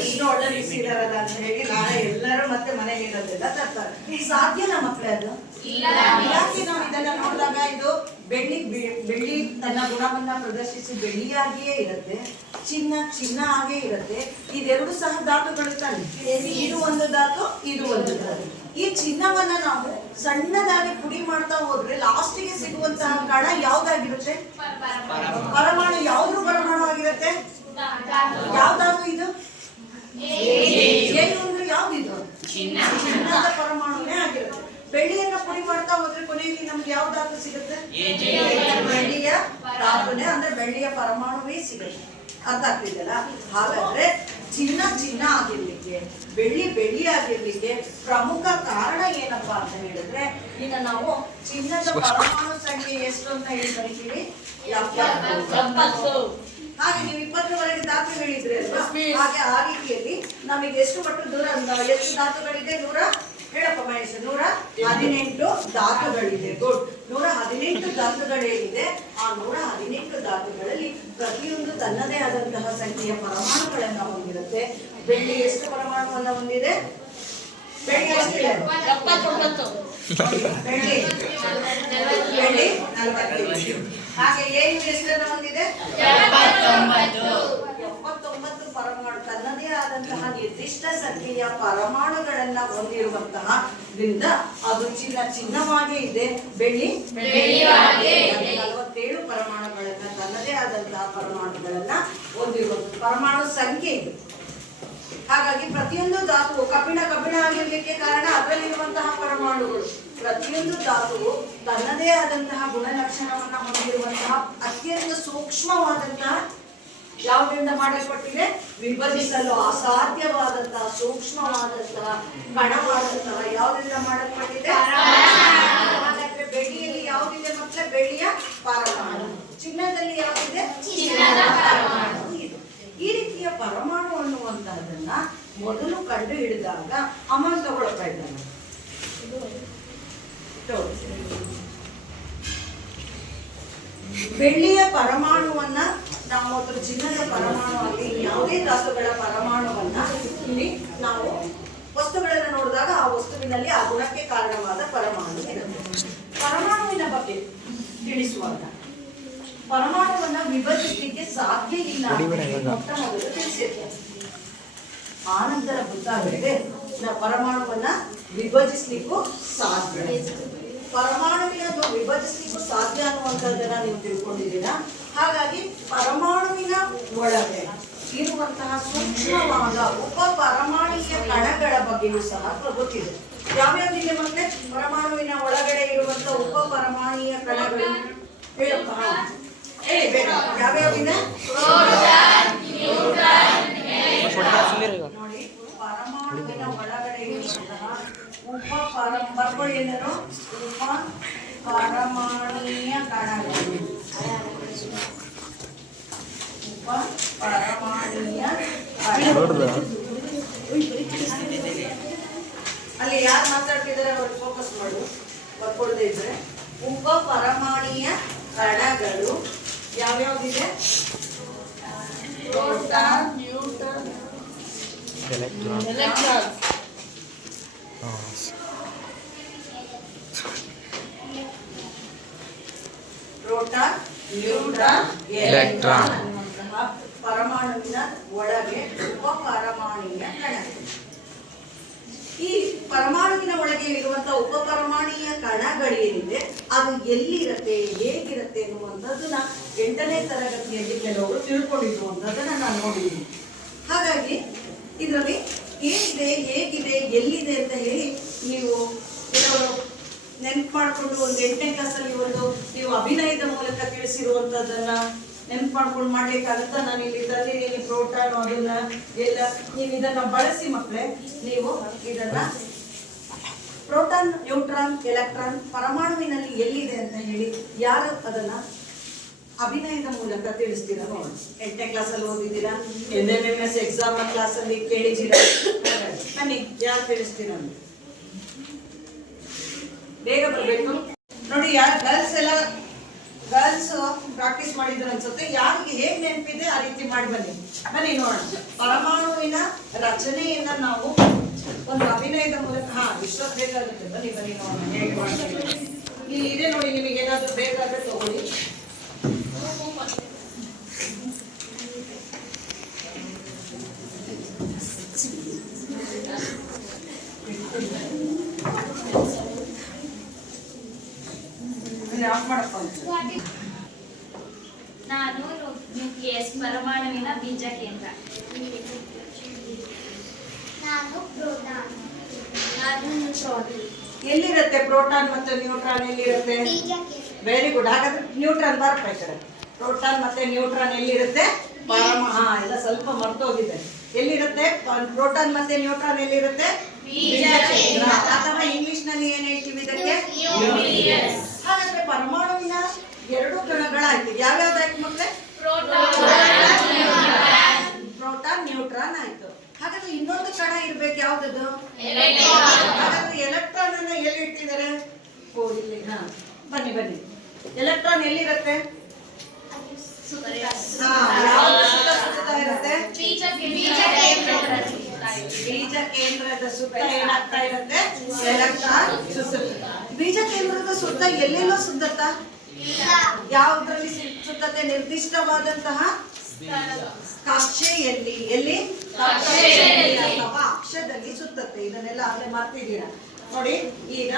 ಎಷ್ಟು ಒಳ್ಳೆ ಬಿಸಿದಾರಲ್ಲ ಅಂತ ಹೇಳಿ ನಾಳೆ ಎಲ್ಲರೂ ಮತ್ತೆ ಮನೆಗೆ ಇರೋದೆಲ್ಲ ತರ್ತಾರೆ. ಸಾಧ್ಯನಾ ಮಕ್ಕಳೇ ಅದು? ಯಾಕೆ ನಾವು ಇದನ್ನ ನೋಡಿದಾಗ ಇದು ಬೆಳ್ಳಿ ತನ್ನ ಗುಣವನ್ನ ಪ್ರದರ್ಶಿಸಿ ಬೆಳ್ಳಿಯಾಗಿಯೇ ಇರುತ್ತೆ, ಚಿನ್ನ ಆಗೇ ಇರುತ್ತೆ. ಇದೆರಡು ಸಹ ಧಾತುಗಳು ತಾನೆ. ಇದು ಒಂದು ಧಾತು, ಇದು ಒಂದು ಧಾತು. ಈ ಚಿನ್ನವನ್ನ ನಾವು ಸಣ್ಣದಾಗಿ ಪುಡಿ ಮಾಡ್ತಾ ಹೋದ್ರೆ ಲಾಸ್ಟಿಗೆ ಸಿಗುವಂತಹ ಕಣ ಯಾವ್ದಾಗಿರುತ್ತೆ? ಪರಮಾಣು. ಯಾವ್ದು ಪರಮಾಣು ಆಗಿರುತ್ತೆ? ಯಾವ ಧಾತು ಇದು? ಏನು ಅಂದ್ರೆ ಯಾವ್ದಿದು? ಚಿನ್ನದ ಪರಮಾಣುನೇ ಆಗಿರುತ್ತೆ. ಬೆಳ್ಳಿಯನ್ನ ಪುಡಿ ಮಾಡ್ತಾ ಹೋದ್ರೆ ಕೊನೆಯಲ್ಲಿ ನಮ್ಗೆ ಯಾವ ಧಾತು ಸಿಗುತ್ತೆ? ಬೆಳ್ಳಿಯ ಧಾತುನೇ, ಅಂದ್ರೆ ಬೆಳ್ಳಿಯ ಪರಮಾಣುವೇ ಸಿಗುತ್ತೆ. ಅರ್ಥ ಆಗ್ತಿದೆಯಲ್ಲ? ಹಾಗಾದ್ರೆ ಚಿನ್ನ ಆಗಿರ್ಲಿಕ್ಕೆ, ಬೆಳ್ಳಿ ಆಗಿರ್ಲಿಕ್ಕೆ ಪ್ರಮುಖ ಕಾರಣ ಏನಪ್ಪಾ ಅಂತ ಹೇಳಿದ್ರೆ, ಈಗ ನಾವು ಚಿನ್ನದ ಪರಮಾಣು ಸಂಖ್ಯೆ ಎಷ್ಟು ಅಂತ ಹೇಳಿ ಕರಿತೀವಿ? 70. ಹಾಗೆ ನೀವು 20ರವರೆಗೆ ಧಾತು ಹೇಳಿದ್ರಿ ಅಲ್ವಾ? ಹಾಗೆ ಆ ರೀತಿಯಲ್ಲಿ ನಮಗೆ ಎಷ್ಟು ಪಟ್ಟು ದೂರ ಎಷ್ಟು ಧಾತುಗಳಿದೆ? 100 ಹೇಳಪ್ಪ ಮಹೇಶ್. 118 ಧಾತುಗಳಿದೆ. ಗುಡ್. 118 ಧಾತುಗಳೇನಿದೆ, ಆ 118 ಧಾತುಗಳಲ್ಲಿ ಪ್ರತಿಯೊಂದು ತನ್ನದೇ ಆದಂತಹ ಸಂಖ್ಯೆಯ ಪರಮಾಣುಗಳನ್ನ ಹೊಂದಿರುತ್ತೆ. ಬೆಳ್ಳಿ ಎಷ್ಟು ಪರಮಾಣುವನ್ನ ಹೊಂದಿದೆ? ಬೆಳ್ಳಿ ಎಷ್ಟಿದೆ? 79. ಬೆಳ್ಳಿ 45. ಹಾಗೆ ಏನು ಎಷ್ಟನ್ನ ಹೊಂದಿದೆ? 79 ಪರಮಾಣು. ತನ್ನದೇ ಆದಂತಹ ನಿರ್ದಿಷ್ಟ ಸಂಖ್ಯೆಯ ಪರಮಾಣುಗಳನ್ನ ಹೊಂದಿರುವಂತಹ ಅದು ಚಿನ್ನವಾಗೇ ಇದೆ. ಬೆಳ್ಳಿ 47 ಪರಮಾಣುಗಳನ್ನ, ತನ್ನದೇ ಆದಂತಹ ಪರಮಾಣುಗಳನ್ನ ಹೊಂದಿರುವಂತಹ ಪರಮಾಣು ಸಂಖ್ಯೆ ಇದು. ಹಾಗಾಗಿ ಪ್ರತಿಯೊಂದು ಧಾತುವು ಕಬ್ಬಿಣ ಆಗಿರ್ಲಿಕ್ಕೆ ಕಾರಣ ಅದರಲ್ಲಿರುವಂತಹ ಪರಮಾಣುಗಳು. ಪ್ರತಿಯೊಂದು ಧಾತುವು ತನ್ನದೇ ಆದಂತಹ ಗುಣಲಕ್ಷಣವನ್ನ ಹೊಂದಿರುವಂತಹ ಅತ್ಯಂತ ಸೂಕ್ಷ್ಮವಾದಂತಹ ಯಾವುದರಿಂದ ಮಾಡಲ್ಪಟ್ಟಿದೆ? ವಿಭಜಿಸಲು ಅಸಾಧ್ಯವಾದಂತಹ ಸೂಕ್ಷ್ಮವಾದಂತಹ ಕಣವಾದಂತಹ ಯಾವುದರಿಂದ ಮಾಡಲ್ಪಟ್ಟಿದೆ? ಹಾಗಾದ್ರೆ ಬೆಳ್ಳಿಯಲ್ಲಿ ಯಾವುದಿದೆ ಮಕ್ಕಳೇ? ಬೆಳ್ಳಿಯ ಪರಮಾಣು. ಚಿನ್ನದಲ್ಲಿ ಯಾವುದಿದೆ? ಚಿನ್ನದ ಪರಮಾಣು ಇದೆ. ಈ ರೀತಿಯ ಪರಮಾಣು ಅನ್ನುವಂತಹದನ್ನ ಮೊದಲು ಕಂಡು ಹಿಡಿದಾಗ ಅಮನ್ ತಗೊಳ್ತಾ ಇದ್ದಾನೆ. ಬೆಳ್ಳಿಯ ಪರಮಾಣುವನ್ನ ನಾವು ಅಥವಾ ಚಿನ್ನದ ಪರಮಾಣು ಆಗಲಿ ಯಾವುದೇ ಧಾತುಗಳ ಪರಮಾಣುವನ್ನ ಇಲ್ಲಿ ನಾವು ವಸ್ತುಗಳನ್ನು ನೋಡಿದಾಗ ಆ ವಸ್ತುವಿನಲ್ಲಿ ಆ ಗುಣಕ್ಕೆ ಕಾರಣವಾದ ಪರಮಾಣು ಇರುತ್ತೆ. ಪರಮಾಣುವಿನ ಬಗ್ಗೆ ತಿಳಿಸುವಾಗ ಪರಮಾಣುವನ್ನ ವಿಭಜಿಸಲಿಕ್ಕೆ ಸಾಧ್ಯ ಇಲ್ಲ ಮೊಟ್ಟ ಮೊದಲು ತಿಳಿಸಿರ್ತೇವೆ. ಆನಂತರ ಗೊತ್ತಾಗಿದೆ ಪರಮಾಣುವನ್ನ ವಿಭಜಿಸ್ಲಿಕ್ಕೂ ಸಾಧ್ಯ. ಪರಮಾಣುವಿನ ವಿಭಜಿಸ್ಲಿಕ್ಕೂ ಸಾಧ್ಯ ಅನ್ನುವಂಥದ್ದನ್ನ ನೀವು ತಿಳ್ಕೊಂಡಿದ್ದೀರಾ. ಹಾಗಾಗಿ ಪರಮಾಣುವಿನ ಒಳಗೆ ಇರುವಂತಹ ಸೂಕ್ಷ್ಮವಾದ ಉಪ ಪರಮಾಣುವಿನ ಕಣಗಳ ಬಗ್ಗೆಯೂ ಸಹ ಗೊತ್ತಿದೆ. ಯಾವ್ಯಾವ್ದಿದೆ ಮತ್ತೆ ಪರಮಾಣುವಿನ ಒಳಗಡೆ ಇರುವಂತಹ ಉಪ ಪರಮಾಣುವಿನ ಕಣಗಳು? ಹೇಳಪ್ಪ, ಹೇಳಿ ಬೇಗ. ಯಾವ್ಯಾವಿದೆ ನೋಡಿ. ಪರಮಾಣುವಿನ ಒಳಗಡೆ ಇರುವಂತಹ ಉಪ ಬರ್ಕೊಳ್ಳಿ ಎಲ್ಲರೂ. ಉಪ ಪರಮಾಣುವಿನ ಕಣಗಳು, ಉಪ ಅಲ್ಲಿ ಯಾರು ಮಾತಾಡ್ತಿದ್ದಾರೆ ಅವ್ರಿಗೆ ಫೋಕಸ್ ಮಾಡು. ಬರ್ಕೊಳ್ದೇ ಇದ್ರೆ ಉಪ ಪರಮಾಣುಯ ಕಣಗಳು ಯಾವ್ಯಾವ್ದಿದೆ? Proton, neutron, electron. Proton, neutron, electron ಅನ್ನುವಂತಹ ಪರಮಾಣುವಿನ ಒಳಗೆ ಉಪ ಪರಮಾಣುವಿನ ಕಣಗಳು. ಈ ಪರಮಾಣುವಿನ ಒಳಗೆ ಇರುವಂತಹ ಉಪ ಪರಮಾಣುವಿನ ಕಣಗಳೇನಿದೆ ಅದು ಎಲ್ಲಿರತ್ತೆ, ಹೇಗಿರತ್ತೆ ಎನ್ನುವಂಥದ್ದನ್ನ 8ನೇ ತರಗತಿಯಲ್ಲಿ ಕೆಲವರು ತಿಳ್ಕೊಂಡಿರುವಂಥದ್ದನ್ನ ನಾನು ನೋಡಿದ್ದೀನಿ. ಹಾಗಾಗಿ ಇದರಲ್ಲಿ ಏನಿದೆ, ಹೇಗಿದೆ, ಎಲ್ಲಿದೆ ಅಂತ ಹೇಳಿ ನೀವು ಕೆಲವರು ನೆನ್ಪು ಮಾಡಿಕೊಂಡು ಒಂದು 8ನೇ ಕ್ಲಾಸಲ್ಲಿ ನೀವು ಅಭಿನಯದ ಮೂಲಕ ತಿಳಿಸಿರುವಂಥದ್ದನ್ನ ನೆನ್ಪು ಮಾಡ್ಕೊಂಡು ಮಾಡ್ಲಿಕ್ಕಾಗತ್ತಾ? ನಾನು ಇಲ್ಲಿ ತಂದಿದ್ದೀನಿ ಪ್ರೋಟಾನ್, ಅದನ್ನ ಎಲ್ಲ ನೀವು ಇದನ್ನ ಬಳಸಿ ಮಕ್ಕಳೇ. ನೀವು ಇದನ್ನ ಪ್ರೋಟಾನ್, ನ್ಯೂಟ್ರಾನ್, ಎಲೆಕ್ಟ್ರಾನ್ ಪರಮಾಣುವಿನಲ್ಲಿ ಎಲ್ಲಿದೆ ಅಂತ ಹೇಳಿ ಯಾರು ಅದನ್ನ ಅಭಿನಯದ ಮೂಲಕ ತಿಳಿಸ್ತೀರಾ ನೋಡಿ. 8ನೇ ಕ್ಲಾಸಲ್ಲಿ ಓದಿದ್ದೀರಾ, NMMS ಎಕ್ಸಾಮ್ ಕ್ಲಾಸಲ್ಲಿ ಕೇಳಿದ್ದೀರಾ. ಬನ್ನಿ, ಯಾರು ತಿಳಿಸ್ತೀರಾ? ಬೇಗ ಬರಬೇಕು ನೋಡಿ. ಯಾರು ಗರ್ಲ್ಸ್ ಪ್ರಾಕ್ಟೀಸ್ ಮಾಡಿದ್ರು ಅನ್ಸುತ್ತೆ. ಯಾರಿಗೆ ಹೇಗೆ ನೆನಪಿದೆ ಆ ರೀತಿ ಮಾಡಿ ಬನ್ನಿ. ಬನ್ನಿ ನೋಡೋಣ. ಪರಮಾಣುವಿನ ರಚನೆಯನ್ನ ನಾವು ಒಂದು ಅಭಿನಯದ ಮೂಲಕ ಇಷ್ಟೊತ್ತು ಬೇಕಾಗುತ್ತೆ. ಬನ್ನಿ ಬನ್ನಿ ನೋಡೋಣ ಹೇಗೆ ಮಾಡ್ತೀವಿ. ಇಲ್ಲಿ ಇದೆ ನೋಡಿ, ನಿಮಗೆ ಏನಾದ್ರು ಬೇಕಾದ್ರೆ ತಗೊಳ್ಳಿ. ನಾನು ನ್ಯೂಕ್ಲಿಯಸ್ ಪರಮಾಣುವಿನ ಬೀಜ ಕೇಂದ್ರ. ನಾನು ಪ್ರೋಟಾನ್. ನಾನು ನ್ಯೂಟ್ರಾನ್. ಎಲ್ಲಿರುತ್ತೆ ಪ್ರೋಟಾನ್ ಮತ್ತು ನ್ಯೂಟ್ರಾನ್? ಎಲ್ಲಿರುತ್ತೆ? Very good. ಹಾಗಾದ್ರೆ ನ್ಯೂಟ್ರಾನ್ ಬರಪ್ಪ ಈ ಕಡೆ. ಪ್ರೋಟಾನ್ ಮತ್ತೆ ನ್ಯೂಟ್ರಾನ್ ಎಲ್ಲಿರುತ್ತೆ? ಎಲ್ಲ ಸ್ವಲ್ಪ ಮರ್ತೋಗಿದೆ. ಎಲ್ಲಿರುತ್ತೆ ಪ್ರೋಟಾನ್ ಮತ್ತೆ ನ್ಯೂಟ್ರಾನ್? ಎಲ್ಲಿರುತ್ತೆ? ಅಥವಾ ಇಂಗ್ಲಿಷ್ ನಲ್ಲಿ ಏನ್ ಹೇಳ್ತೀವಿ ಇದಕ್ಕೆ? ಹಾಗಾದ್ರೆ ಪರಮಾಣುವಿನ 2 ಕಣಗಳಾಯ್ತು. ಯಾವ್ಯಾವ್ದಾಯ್ತು ಮಕ್ಕಳೇ? ಪ್ರೋಟಾನ್, ನ್ಯೂಟ್ರಾನ್ ಆಯ್ತು. ಹಾಗಾದ್ರೆ ಇನ್ನೊಂದು ಕಣ ಇರ್ಬೇಕು. ಯಾವ್ದದು? ಹಾಗಾದ್ರೆ ಎಲೆಕ್ಟ್ರಾನ್ ಅನ್ನ ಎಲ್ಲಿ ಇಟ್ಟಿದ್ದಾರೆ? ಇಲ್ಲಿ. ಬನ್ನಿ ಬನ್ನಿ. ಎಲೆಕ್ಟ್ರಾನ್ ಎಲ್ಲಿರುತ್ತೆ? ಇರುತ್ತೆ ಬೀಜ ಕೇಂದ್ರದ ಸುತ್ತ ಏನಾಗ್ತಾ ಇರುತ್ತೆ? ಎಲೆಕ್ಟ್ರಾನ್ ಸುತ್ತುತ್ತೆ. ಬೀಜ ಕೇಂದ್ರದ ಸುತ್ತ ಎಲ್ಲೆಲ್ಲೋ ಸುತ್ತತ್ತಾ? ಯಾವುದ್ರಲ್ಲಿ ಸುತ್ತತ್ತೆ? ನಿರ್ದಿಷ್ಟವಾದಂತಹ ಕಕ್ಷೆಯಲ್ಲಿ. ಎಲ್ಲಿ? ಅಥವಾ ಅಕ್ಷದಲ್ಲಿ ಸುತ್ತತ್ತೆ. ಇದನ್ನೆಲ್ಲ ಅಲ್ಲೇ ಮರ್ತಿದ್ದೀರಾ ನೋಡಿ. ಈಗ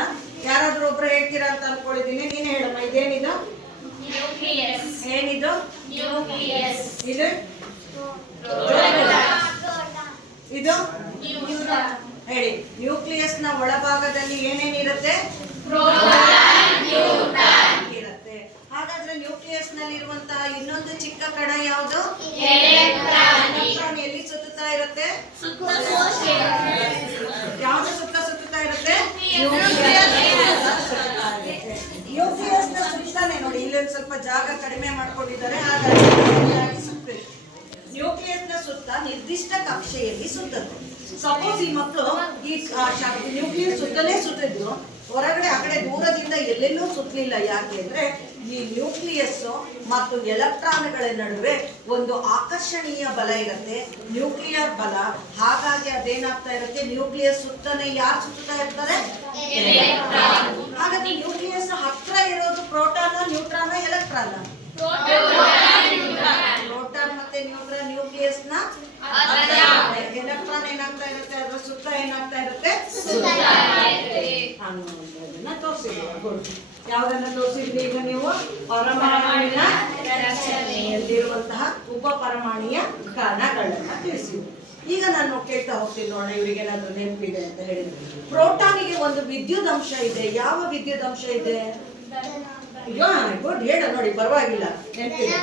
ಯಾರಾದ್ರೂ ಒಬ್ರು ಹೇಳ್ತೀರಾ ಅಂತ ಅನ್ಕೊಂಡಿದ್ದೀನಿ. ನೀನು ಹೇಳಮ್ಮ, ಇದೇನಿದು? ಏನಿದು? ಇದು ಇದು ಹೇಳಿ. ನ್ಯೂಕ್ಲಿಯಸ್ ನ ಒಳಭಾಗದಲ್ಲಿ ಏನೇನಿರುತ್ತೆ? ಇರುತ್ತೆ. ಹಾಗಾದ್ರೆ ನ್ಯೂಕ್ಲಿಯಸ್ ನಲ್ಲಿ ಇರುವಂತಹ ಇನ್ನೊಂದು ಚಿಕ್ಕ ಕಣ ಯಾವುದು? ಎಲೆಕ್ಟ್ರಾನ್. ಎಲ್ಲಿ ಸುತ್ತುತ್ತಾ ಇರುತ್ತೆ? ಯಾವ್ದು ಸುತ್ತುತ್ತಾ ಇರುತ್ತೆ? ನ್ಯೂಕ್ಲಿಯಸ್ ನ ಸುತ್ತಾನೆ ನೋಡಿ. ಇಲ್ಲೊಂದು ಸ್ವಲ್ಪ ಜಾಗ ಕಡಿಮೆ ಮಾಡ್ಕೊಂಡಿದ್ದಾರೆ. ಹಾಗಾಗಿ ಸುತ್ತಬೇಕು. ನ್ಯೂಕ್ಲಿಯಸ್ ನ ಸುತ್ತ ನಿರ್ದಿಷ್ಟ ಕಕ್ಷೆಯಲ್ಲಿ ಸುತ್ತುತ್ತೆ. ಸಪೋಸ್ ಈ ಮಕ್ಕಳು ಈ ನ್ಯೂಕ್ಲಿಯಸ್ ಸುತ್ತಲೇ ಸುತ್ತಿದ್ರು, ಹೊರಗಡೆ ಆ ಕಡೆ ದೂರದಿಂದ ಎಲ್ಲೆಲ್ಲೂ ಸುತ್ತಲಿಲ್ಲ. ಯಾಕೆಂದ್ರೆ ಈ ನ್ಯೂಕ್ಲಿಯಸ್ ಮತ್ತು ಎಲೆಕ್ಟ್ರಾನ್ಗಳ ನಡುವೆ ಒಂದು ಆಕರ್ಷಣೀಯ ಬಲ ಇರುತ್ತೆ, ನ್ಯೂಕ್ಲಿಯರ್ ಬಲ. ಹಾಗಾಗಿ ಅದೇನಾಗ್ತಾ ಇರುತ್ತೆ? ನ್ಯೂಕ್ಲಿಯಸ್ ಸುತ್ತನೆ ಯಾರು ಸುತ್ತಾ ಇರ್ತಾರೆ? ಹಾಗಾದ್ರೆ ನ್ಯೂಕ್ಲಿಯಸ್ ಹತ್ರ ಇರೋದು ಪ್ರೋಟಾನ್, ನ್ಯೂಟ್ರಾನ್, ಎಲೆಕ್ಟ್ರಾನ್? ಪ್ರೋಟಾನ್ ಮತ್ತೆ ನ್ಯೂಟ್ರಾನ್ ನ್ಯೂಕ್ಲಿಯಸ್ ನ. ಎಲೆಕ್ಟ್ರಾನ್ ಏನಾಗ್ತಾ ಇರುತ್ತೆ? ಅದರ ಸುತ್ತ ಏನಾಗ್ತಾ ಇರುತ್ತೆ? ಅನ್ನೋದನ್ನ ತೋರಿಸಿದ್ವಿ. ಯಾವ್ದನ್ನ ತೋರಿಸಿದ್ವಿ ಈಗ ನೀವು? ಪರಮಾಣುವಿನ ರಚನೆಯಲ್ಲಿರುವಂತಹ ಉಪ ಪರಮಾಣುವಿನ ಕಣಗಳನ್ನ ತಿಳಿಸಿದ್ವಿ. ಈಗ ನಾನು ಕೇಳ್ತಾ ಹೋಗ್ತೀನಿ ನೋಡೋಣ, ಇವರಿಗೆ ಏನಾದ್ರು ನೆನಪಿದೆ ಅಂತ ಹೇಳಿದ್ರು. ಪ್ರೋಟಾನಿಗೆ ಒಂದು ವಿದ್ಯುತ್ ಅಂಶ ಇದೆ. ಯಾವ ವಿದ್ಯುತ್ ಅಂಶ ಇದೆ? ಗುಡ್, ಹೇಳ ನೋಡಿ, ಪರವಾಗಿಲ್ಲ, ನೆನಪಿದೆ.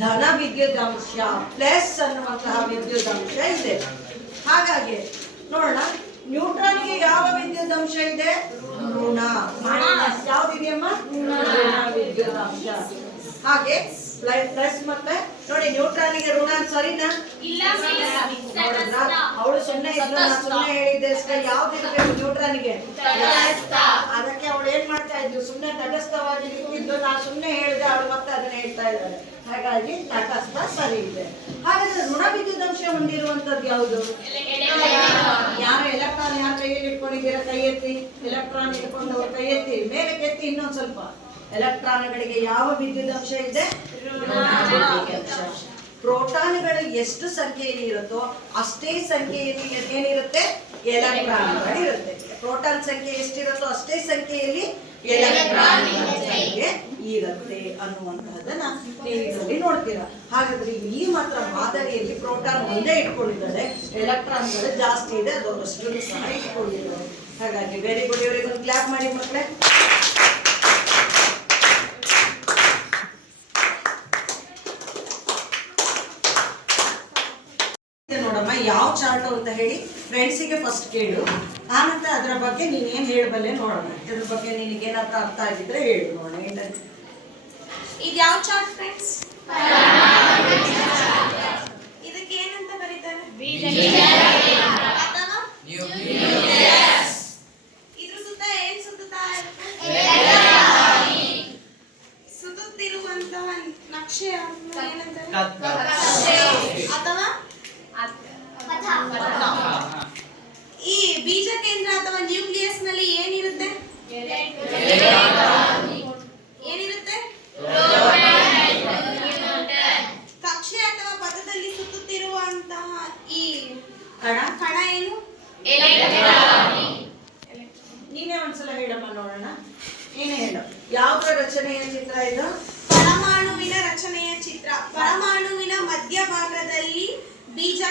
ಧನ ವಿದ್ಯುತ್ ಅಂಶ, ಪ್ಲಸ್ ಅನ್ನುವಂತಹ ವಿದ್ಯುತ್ ಅಂಶ ಇದೆ. ಹಾಗಾಗಿ ನೋಡೋಣ, ನ್ಯೂಟ್ರಾನ್ಗೆ ಯಾವ ವಿದ್ಯುತ್ ಅಂಶ ಇದೆ? ಋಣ. ಯಾವ್ದಿದೆಯಮ್ಮ? ಋಣ ವಿದ್ಯುತ್ ಅಂಶ. ಹಾಗೆ ಪ್ಲಸ್ ಮತ್ತೆ ನೋಡಿ ನ್ಯೂಟ್ರಾನ್ಗೆ ಋಣ ಸರಿನಾ? ಇಲ್ಲ ಅವಳು ಸುಮ್ಮನೆ ಇದ್ಲು, ನಾನು ಸುಮ್ಮನೆ ಹೇಳಿದ್ದೆ ಅಷ್ಟೇ. ಯಾವ್ದು ಇರ್ಬೇಕು ನ್ಯೂಟ್ರಾನ್ಗೆ? ಅದಕ್ಕೆ ಅವಳು ಏನ್ ಮಾಡ್ತಾ ಇದ್ಲು, ಸುಮ್ಮನೆ ತಟಸ್ಥವಾಗಿ ನಿಂತಿದ್ದು. ನಾನು ಸುಮ್ಮನೆ ಹೇಳಿದೆ, ಅವಳು ಮತ್ತೆ ಅದನ್ನ ಹೇಳ್ತಾ ಇದ್ದಾಳೆ. ಹಾಗಾಗಿ ತಟಸ್ಥ ಸರಿ ಇದೆ. ಹಾಗಾದ್ರೆ ಋಣ ವಿದ್ಯುತ್ ಅಂಶ ಹೊಂದಿರುವಂತದ್ದು ಯಾವುದು? ಯಾರು ಎಲೆಕ್ಟ್ರಾನ್ ಯಾರು ಕೈಯಲ್ಲಿ ಇಟ್ಕೊಂಡಿದ್ದೀರಾ? ಕೈ ಎತ್ತಿ. ಎಲೆಕ್ಟ್ರಾನ್ ಇಟ್ಕೊಂಡವ್ರು ಕೈ ಎತ್ತಿ, ಮೇಲೆ ಎತ್ತಿ ಇನ್ನೊಂದ್ ಸ್ವಲ್ಪ. ಎಲೆಕ್ಟ್ರಾನ್ಗಳಿಗೆ ಯಾವ ವಿದ್ಯುತ್ ಅಂಶ ಇದೆ? ಪ್ರೋಟಾನ್ಗಳು ಎಷ್ಟು ಸಂಖ್ಯೆಯಲ್ಲಿ ಇರುತ್ತೋ ಅಷ್ಟೇ ಸಂಖ್ಯೆಯಲ್ಲಿ ಏನಿರುತ್ತೆ? ಎಲೆಕ್ಟ್ರಾನ್ಗಳು ಇರುತ್ತೆ. ಪ್ರೋಟಾನ್ ಸಂಖ್ಯೆ ಎಷ್ಟಿರುತ್ತೋ ಅಷ್ಟೇ ಸಂಖ್ಯೆಯಲ್ಲಿ ಎಲೆಕ್ಟ್ರಾನ್ ಸಂಖ್ಯೆ ಇರುತ್ತೆ ಅನ್ನುವಂತಹದನ್ನ ನೀವು ಇದರಲ್ಲಿ ನೋಡ್ತೀರಾ. ಹಾಗಾದ್ರೆ ಈ ಮಾತ್ರ ಮಾದರಿಯಲ್ಲಿ ಪ್ರೋಟಾನ್ ಒಂದೇ ಇಟ್ಕೊಂಡಿದ್ದಾರೆ, ಎಲೆಕ್ಟ್ರಾನ್ಗಳು ಜಾಸ್ತಿ ಇದೆ, ಅದರಷ್ಟು ಸಹ ಇಟ್ಕೊಂಡಿದ್ದಾರೆ. ಹಾಗಾಗಿ ವೆರಿ ಗುಡ್. ಇವರಿಗೊಂದು ಕ್ಲಾಪ್ ಮಾಡಿ ಮಕ್ಕಳೇ. ನೋಡಮ್ಮ ಯಾವ ಚಾರ್ಟ್ ಅಂತ ಹೇಳಿ ಫ್ರೆಂಡ್ಸಿಗೆ ಫಸ್ಟ್ ಕೇಳು, ಆನಂತರ ಅದರ ಬಗ್ಗೆ ನೀನ್ ಏನ್ ಹೇಳಬಲ್ಲೆ ನೋಡೋಣ. ಇದ್ರ ಬಗ್ಗೆ ನಿನಗೇನಾದ್ರು ಅರ್ಥ ಆಗಿದ್ರೆ ಹೇಳು ನೋಡೋಣ. ಇದು ಯಾವ ಚಾರ್ಟ್ ಫ್ರೆಂಡ್ಸ್? ಇದಕ್ಕೆ ಏನಂತ ಕರೀತಾರೆ? ಅಥವಾ ಇದ್ರ ಸುತ್ತ ಏನ್ ಸುತ್ತಾ ಇರುತ್ತೆ? ಸುತ್ತುತ್ತಿರುವಂತಹ ನಕ್ಷೆ ಏನಂತಾರೆ? ಅಥವಾ ಈ ಬೀಜ ಕೇಂದ್ರ ಅಥವಾ ನ್ಯೂಕ್ಲಿಯಸ್ ನಲ್ಲಿ ಏನಿರುತ್ತೆ? ಏನಿರುತ್ತೆ? ಕಕ್ಷೆ ಅಥವಾ ಪಥದಲ್ಲಿ ಸುತ್ತುತ್ತಿರುವಂತಹ ಈ ಕಣ ಏನು? ನೀನೇ ಒಂದ್ಸಲ ಹೇಳಮ್ಮ ನೋಡೋಣ. ನೀನೇ ಹೇಳು, ಯಾವ್ದ್ರ ರಚನೆಯ ಚಿತ್ರ ಇದು? ಪರಮಾಣುವಿನ ರಚನೆಯ ಚಿತ್ರ. ಪರಮಾಣುವಿನ ಮಧ್ಯಭಾಗದಲ್ಲಿ ಬೀಜ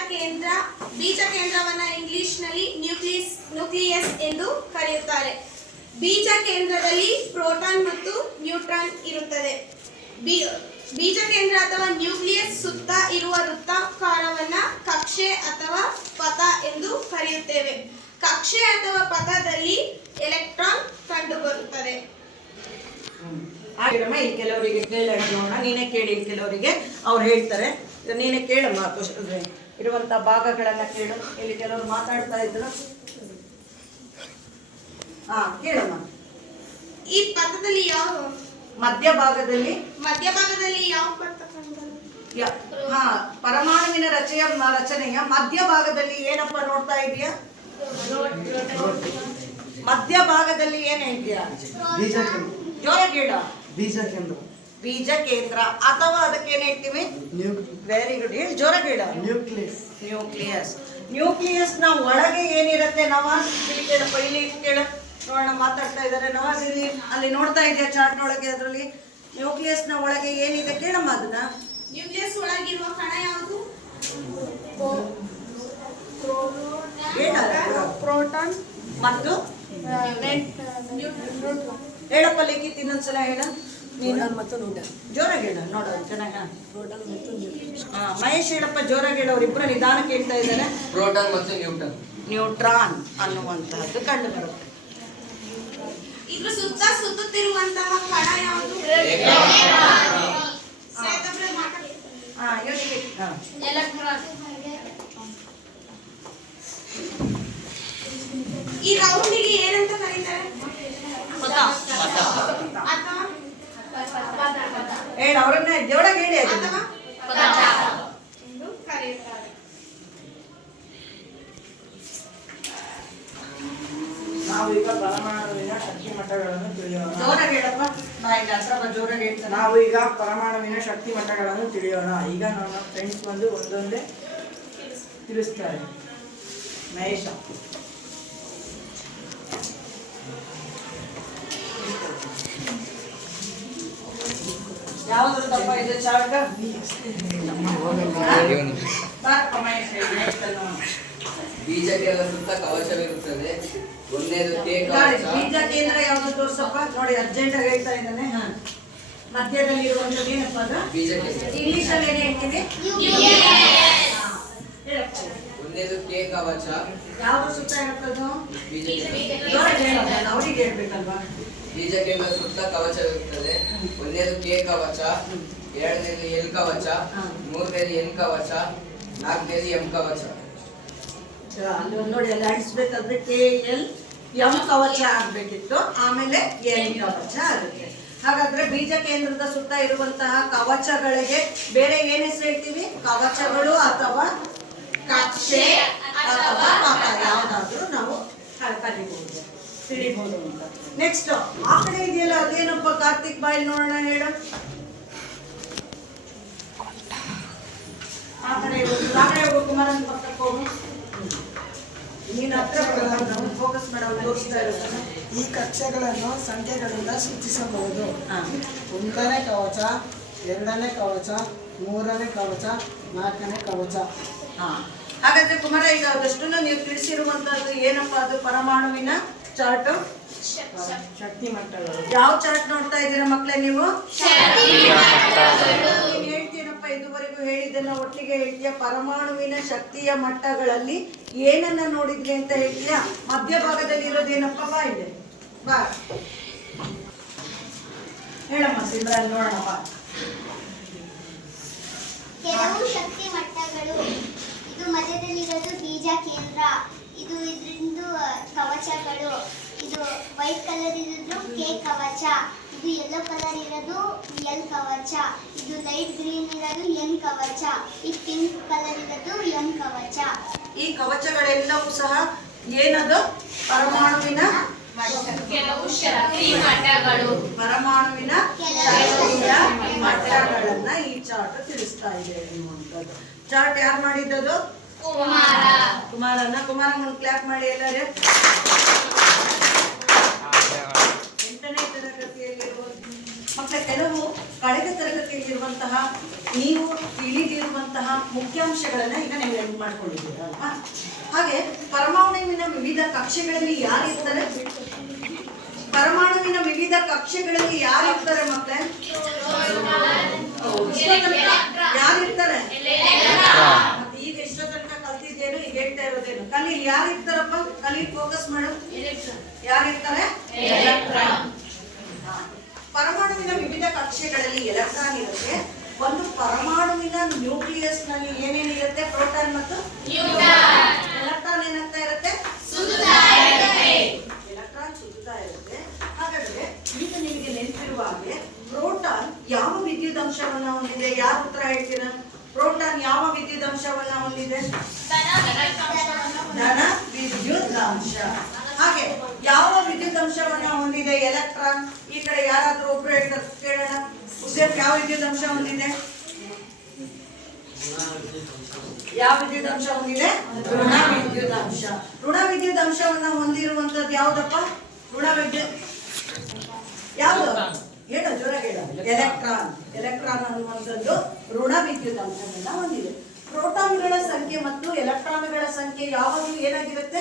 ಕೇಂದ್ರವನ್ನ ಇಂಗ್ಲಿಷ್ ನಲ್ಲಿ ನ್ಯೂಕ್ಲಿಯಸ್ ಎಂದು ಕರೆಯುತ್ತಾರೆ. ಬೀಜ ಕೇಂದ್ರದಲ್ಲಿ ಪ್ರೋಟಾನ್ ಮತ್ತು ನ್ಯೂಟ್ರಾನ್ ಇರುತ್ತದೆ. ಬೀಜ ಕೇಂದ್ರ ಅಥವಾ ನ್ಯೂಕ್ಲಿಯಸ್ ಸುತ್ತ ಇರುವ ವೃತ್ತಾಕಾರವನ್ನ ಕಕ್ಷೆ ಅಥವಾ ಪಥ ಎಂದು ಕರೆಯುತ್ತೇವೆ. ಕಕ್ಷೆ ಅಥವಾ ಪಥದಲ್ಲಿ ಎಲೆಕ್ಟ್ರಾನ್ ಕಂಡುಬರುತ್ತದೆ. ಆಗಿರಮ್ಮ, ಇಲ್ಲಿ ಕೆಲವರಿಗೆ ಕೇಳೋಣ ನೋಡೋಣ. ನೀನೇ ಕೇಳಿ, ಕೆಲವರಿಗೆ ಅವ್ರು ಹೇಳ್ತಾರೆ. ನೀನೇ ಕೇಳಮ್ಮ, ಇರುವಂತ ಭಾಗಗಳನ್ನ ಕೇಳು. ಇಲ್ಲಿ ಕೆಲವರು ಮಾತಾಡ್ತಾ ಇದ್ರು. ಕೇಳಮ್ಮ. ಈ ಪಥದಲ್ಲಿ ಯಾವ ಮಧ್ಯಭಾಗದಲ್ಲಿ ಯಾವ ಪಥ ಕಂಡುಬರುತ್ತದೆ? ಪರಮಾಣುವಿನ ರಚನೆಯ ಮಧ್ಯಭಾಗದಲ್ಲಿ ಏನಪ್ಪ ನೋಡ್ತಾ ಇದೀಯಾ? ಮಧ್ಯಭಾಗದಲ್ಲಿ ಏನ್ ಹೇಳ್ತೀಯಾ? ಜೋರ ಕೇಳ. ಬೀಜ ಕೇಂದ್ರ ಅಥವಾ ಅದಕ್ಕೆ ಏನ್ ಹೇಳ್ತೀವಿ? Very good. ಹೇಳಿ, ಜೋರ ಕೇಳ. ನ್ಯೂಕ್ಲಿಯಸ್ ನ ಒಳಗೆ ಏನಿರುತ್ತೆ? ನವಾಜ್ ಇಲ್ಲಿ ಕೇಳಪ್ಪ, ಇಲ್ಲಿ ಕೇಳ ನೋಡೋಣ. ಮಾತಾಡ್ತಾ ಇದ್ದಾರೆ ನವಾಜ್. ಇಲ್ಲಿ ಅಲ್ಲಿ ನೋಡ್ತಾ ಇದೆಯಾ ಚಾರ್ಟ್ ಒಳಗೆ? ಅದರಲ್ಲಿ ನ್ಯೂಕ್ಲಿಯಸ್ ನ ಒಳಗೆ ಏನಿದೆ ಕೇಳಮ್ಮ ಅದನ್ನ. ನ್ಯೂಕ್ಲಿಯಸ್ ಒಳಗಿರುವ ಕಣ ಯಾವುದು? ಪ್ರೋಟಾನ್ ಮತ್ತು ಹೇಳಪ್ಪ ಲಿಖಿತ್, ಇನ್ನೊಂದ್ಸಲ ಹೇಳ. ಜೋರಾಗಿ ಹೇಳ ನೋಡ ಚೆನ್ನಾಗ. ಮಹೇಶ್ ಹೇಳಪ್ಪ, ಜೋರಾಗಿ ಹೇಳ. ಅವರಿಬ್ಬರು ನಿಧಾನ ಕೇಳ್ತಾ ಇದ್ದಾರೆ. ಪ್ರೋಟಾನ್ ಮತ್ತು ನ್ಯೂಟ್ರಾನ್ ಅನ್ನುವಂತಹದ್ದು ಕಂಡು ಬರುತ್ತೆ. ಇದ್ರ ಸುತ್ತ ಸುತ್ತುತ್ತಿರುವಂತಹ ಕಣ ಯಾವುದು? ಈ ರೌಂಡಿಗೆ ಏನಂತ ಕರೀತಾರೆ? ಹೇಳ, ಅವ್ರನ್ನ ಜೋರಾಗಿ ಹೇಳಿ. ಅಥವಾ ಎಂದು ಕರೆಯುತ್ತಾರೆ. ನಾವು ಈಗ ಪರಮಾಣುವಿನ ಶಕ್ತಿ ಮಟ್ಟಗಳನ್ನು ತಿಳಿಯೋಣ. ಜೋರಾಗಿ ಹೇಳಪ್ಪ. ಜೋರಾಗಿ ಹೇಳ್ತಾರೆ. ನಾವು ಈಗ ಪರಮಾಣುವಿನ ಶಕ್ತಿ ಮಟ್ಟಗಳನ್ನು ತಿಳಿಯೋಣ. ಈಗ ನನ್ನ ಫ್ರೆಂಡ್ಸ್ ಬಂದು ಒಂದೊಂದೇ ತಿಳಿಸ್ತಾರೆ. ಮಹೇಶ. ಯಾವ್ದು ತಪ್ಪ ಇದೆ ಚಾರ್ಟ್? ಬೀಜ ಕೇಂದ್ರ ಸುತ್ತ ಕವಚವಿರುತ್ತದೆ. ಒಂದನೇದು ಕವಚ. ಬೀಜ ಕೇಂದ್ರ ಯಾವ್ದು ತೋರ್ಸಪ್ಪ ನೋಡಿ. ಅರ್ಜೆಂಟ್ ಆಗಿ ಹೇಳ್ತಾ ಇದ್ದಾನೆ. ಮಧ್ಯದಲ್ಲಿ ಇರುವಂತದ್ದು ಏನಪ್ಪ ಅದು? ಬೀಜ ಕೇಂದ್ರ. ಇಂಗ್ಲಿಷ್ ಅಲ್ಲಿ ಏನೇ ಹೇಳ್ತೀವಿ? ಒಂದನೇದು ಕವಚ. ಯಾವ್ದು ಸುತ್ತ ಇರುತ್ತದು? ಬೀಜ ಕೇಂದ್ರ. ಅವ್ರಿಗೆ ಹೇಳ್ಬೇಕಲ್ವಾ? ಬೀಜ ಕೇಂದ್ರ ಸುತ್ತ ಕವಚವಿರುತ್ತದೆ. ಒಂದನೇದು ಕವಚ, ಎರಡನೇದು ಎಲ್ ಕವಚ, ಹಾ. ಮೂರನೇದು ಎನ್ ಕವಚ, ನಾಲ್ಕನೇದು ಎಂ ಕವಚ. ಅಲ್ಲಿ ಒಂದು ನೋಡಿ ಅಲ್ಲಿ ಆಡಿಸ್ಬೇಕಾದ್ರೆ KL ಎಂ ಕವಚ ಆಗ್ಬೇಕಿತ್ತು, ಆಮೇಲೆ ಎನ್ ಕವಚ ಆಗುತ್ತೆ. ಹಾಗಾದ್ರೆ ಬೀಜ ಕೇಂದ್ರದ ಸುತ್ತ ಇರುವಂತಹ ಕವಚಗಳಿಗೆ ಬೇರೆ ಏನ್ ಹೆಸರು ಹೇಳ್ತೀವಿ? ಕವಚಗಳು ಅಥವಾ ಕಕ್ಷೆ ಅಥವಾ ಪಥ ಯಾವ್ದಾದ್ರು ನಾವು ಕಲಿಬಹುದು, ತಿಳಿಬಹುದು ಅಂತ. ನೆಕ್ಸ್ಟ್ ಆ ಕಡೆ ಇದೆಯಲ್ಲ ಅದೇನಪ್ಪ ಕಾರ್ತಿಕ್ ಬಾಯಲ್ಲಿ ನೋಡೋಣ, ಹೇಳು. ಆ ಕಡೆ ಹೋಗು ಕುಮಾರನ್ ಪಕ್ಕಕ್ಕೆ ಹೋಗು. ನೀನು ಹತ್ರ ಫೋಕಸ್ ಮಾಡೋದು ತೋರಿಸ್ತಾ ಇರೋದನ್ನ. ಈ ಕಕ್ಷೆಗಳನ್ನು ಸಂಖ್ಯೆಗಳಿಂದ ಸೂಚಿಸಬಹುದು. ಹಾ. 1ನೇ ಕವಚ, 2ನೇ ಕವಚ, 3ನೇ ಕವಚ, 4ನೇ ಕವಚ. ಹಾ. ಹಾಗಾದ್ರೆ ಕುಮಾರ ಈಗ ಅದಷ್ಟನ್ನು ನೀವು ತಿಳಿಸಿರುವಂತದ್ದು ಏನಪ್ಪಾ? ಅದು ಪರಮಾಣುವಿನ ಚಾರ್ಟ್. ಶಕ್ತಿ ಮಟ್ಟಗಳು. ಯಾವ ಚಾರ್ಟ್ ನೋಡ್ತಾ ಇದ್ದೀರಾ ಮಕ್ಕಳೇ ನೀವು? ನೀನ್ ಹೇಳ್ತೀನಪ್ಪ, ಇದುವರೆಗೂ ಹೇಳಿದ್ದನ್ನ ಒಟ್ಟಿಗೆ ಹೇಳ್ತೀಯ. ಪರಮಾಣುವಿನ ಶಕ್ತಿಯ ಮಟ್ಟಗಳಲ್ಲಿ ಏನನ್ನ ನೋಡಿದ್ರಿ ಅಂತ ಹೇಳ್ತೀಯಾ? ಮಧ್ಯಭಾಗದಲ್ಲಿ ಇರೋದೇನಪ್ಪ? ಬಾ ಇದೆ, ಬಾ ಹೇಳಮ್ಮ ಸಿಮ್ರಾನ್, ನೋಡೋಣಪ್ಪ. ಕೆಲವು ಶಕ್ತಿ ಮಟ್ಟಗಳು. ಇದು ಮಧ್ಯದಲ್ಲಿರೋದು ಬೀಜ ಕೇಂದ್ರ. ಇದು ಇದರಿಂದ ಕವಚಗಳು. ಇದು ವೈಟ್ ಕಲರ್ ಇರೋದು ಕೆ ಕವಚ. ಇದು ಯೆಲ್ಲೋ ಕಲರ್ ಇರೋದು ಎಲ್ ಕವಚ. ಇದು ಲೈಟ್ ಗ್ರೀನ್ ಇರೋದು ಎನ್ ಕವಚ. ಈ ಪಿಂಕ್ ಕಲರ್ ಇರೋದು ಎಂ ಕವಚ. ಈ ಕವಚಗಳೆಲ್ಲವೂ ಸಹ ಏನದು? ಪರಮಾಣುವಿನ ಕೆಲವು ಶಕ್ತಿ ಮಟ್ಟಗಳು. ಪರಮಾಣುವಿನ ಶಕ್ತಿಯ ಮಟ್ಟಗಳನ್ನ ಈ ಚಾರ್ಟ್ ತಿಳಿಸ್ತಾ ಇದೆ ಅನ್ನುವಂಥದ್ದು. ಚಾರ್ಟ್ ಯಾರು ಮಾಡಿದ್ದದು? ಕುಮಾರನ. ಕುಮಾರನ ಕ್ಲಾಪ್ ಮಾಡಿ ಎಲ್ಲರೂ. 8ನೇ ತರಗತಿಯಲ್ಲಿರುವ ಮಕ್ಕಳ ಕೆಲವು ಕಳೆದ ತರಗತಿಯಲ್ಲಿರುವಂತಹ ನೀವು ತಿಳಿದಿರುವಂತಹ ಮುಖ್ಯಾಂಶಗಳನ್ನ ಈಗ ನೀವು ನೆನಪು ಮಾಡ್ಕೊಂಡಿದ್ದೀರಲ್ವಾ? ಹಾಗೆ ಪರಮಾಣುವಿನ ವಿವಿಧ ಕಕ್ಷೆಗಳಲ್ಲಿ ಯಾರಿರ್ತಾರೆ? ಪರಮಾಣುವಿನ ವಿವಿಧ ಕಕ್ಷೆಗಳಲ್ಲಿ ಯಾರಿರ್ತಾರೆ ಮಕ್ಕಳೇ? ಯಾರಿರ್ತಾರೆ? ಮತ್ತೆ ಈಗ ಎಷ್ಟೋ ತನಕ ಕಲ್ತಿದ್ದೇನು, ಈಗ ಹೇಳ್ತಾ ಇರೋದೇನು? ಕಲಿ ಯಾರಿರ್ತಾರಪ್ಪ? ಕಲಿ ಫೋಕಸ್ ಮಾಡು. ಯಾರಿರ್ತಾರೆ? ಎಲೆಕ್ಟ್ರಾನ್. ಪರಮಾಣುವಿನ ವಿವಿಧ ಕಕ್ಷೆಗಳಲ್ಲಿ ಎಲೆಕ್ಟ್ರಾನ್ ಇರುತ್ತೆ. ಒಂದು ಪರಮಾಣುವಿನ ನ್ಯೂಕ್ಲಿಯಸ್ ನಲ್ಲಿ ಏನೇನಿರುತ್ತೆ? ಪ್ರೋಟಾನ್ ಮತ್ತು ಎಲೆಕ್ಟ್ರಾನ್ ಏನಾಗ್ತಾ ಇರುತ್ತೆ? ಎಲೆಕ್ಟ್ರಾನ್ ಸುತ್ತಾ ಇರುತ್ತೆ. ಹಾಗಾದ್ರೆ ಈಗ ನಿಮಗೆ ನೆನಪಿರುವ ಹಾಗೆ ಪ್ರೋಟಾನ್ ಯಾವ ವಿದ್ಯುತ್ ಅಂಶವನ್ನ ಹೊಂದಿದೆ? ಯಾರು ಉತ್ತರ ಹೇಳ್ತೀರಾ? ಪ್ರೋಟಾನ್ ಯಾವ ವಿದ್ಯುತ್ ಅಂಶವನ್ನ ಹೊಂದಿದೆ? ಧನ ವಿದ್ಯುತ್ ಅಂಶ. ಹಾಗೆ ಯಾವ ವಿದ್ಯುತ್ ಅಂಶವನ್ನ ಹೊಂದಿದೆ ಎಲೆಕ್ಟ್ರಾನ್? ಈ ಕಡೆ ಯಾರಾದ್ರೂ ಒಬ್ರು ಹೇಳ್ತಾರೆ, ಕೇಳೋಣ. ಉಸೇಫ್ ಯಾವ ವಿದ್ಯುತ್ ಅಂಶ ಹೊಂದಿದೆ? ಯಾವ ವಿದ್ಯುತ್ ಅಂಶ ಹೊಂದಿದೆ? ಋಣ ವಿದ್ಯುತ್ ಅಂಶ. ಋಣ ವಿದ್ಯುತ್ ಅಂಶವನ್ನ ಹೊಂದಿರುವಂತದ್ದು ಯಾವ್ದಪ್ಪ? ಋಣ ವಿದ್ಯುತ್ ಯಾವುದು? ಹೇಳ, ಜೋರಾಗಿ ಹೇಳ. ಎಲೆಕ್ಟ್ರಾನ್. ಎಲೆಕ್ಟ್ರಾನ್ ಅನ್ನುವಂಥದ್ದು ಋಣ ವಿದ್ಯುತ್ ಅಂಶವನ್ನ ಹೊಂದಿದೆ. ಪ್ರೋಟಾನ್ಗಳ ಸಂಖ್ಯೆ ಮತ್ತು ಎಲೆಕ್ಟ್ರಾನ್ಗಳ ಸಂಖ್ಯೆ ಯಾವಾಗಲೂ ಏನಾಗಿರುತ್ತೆ?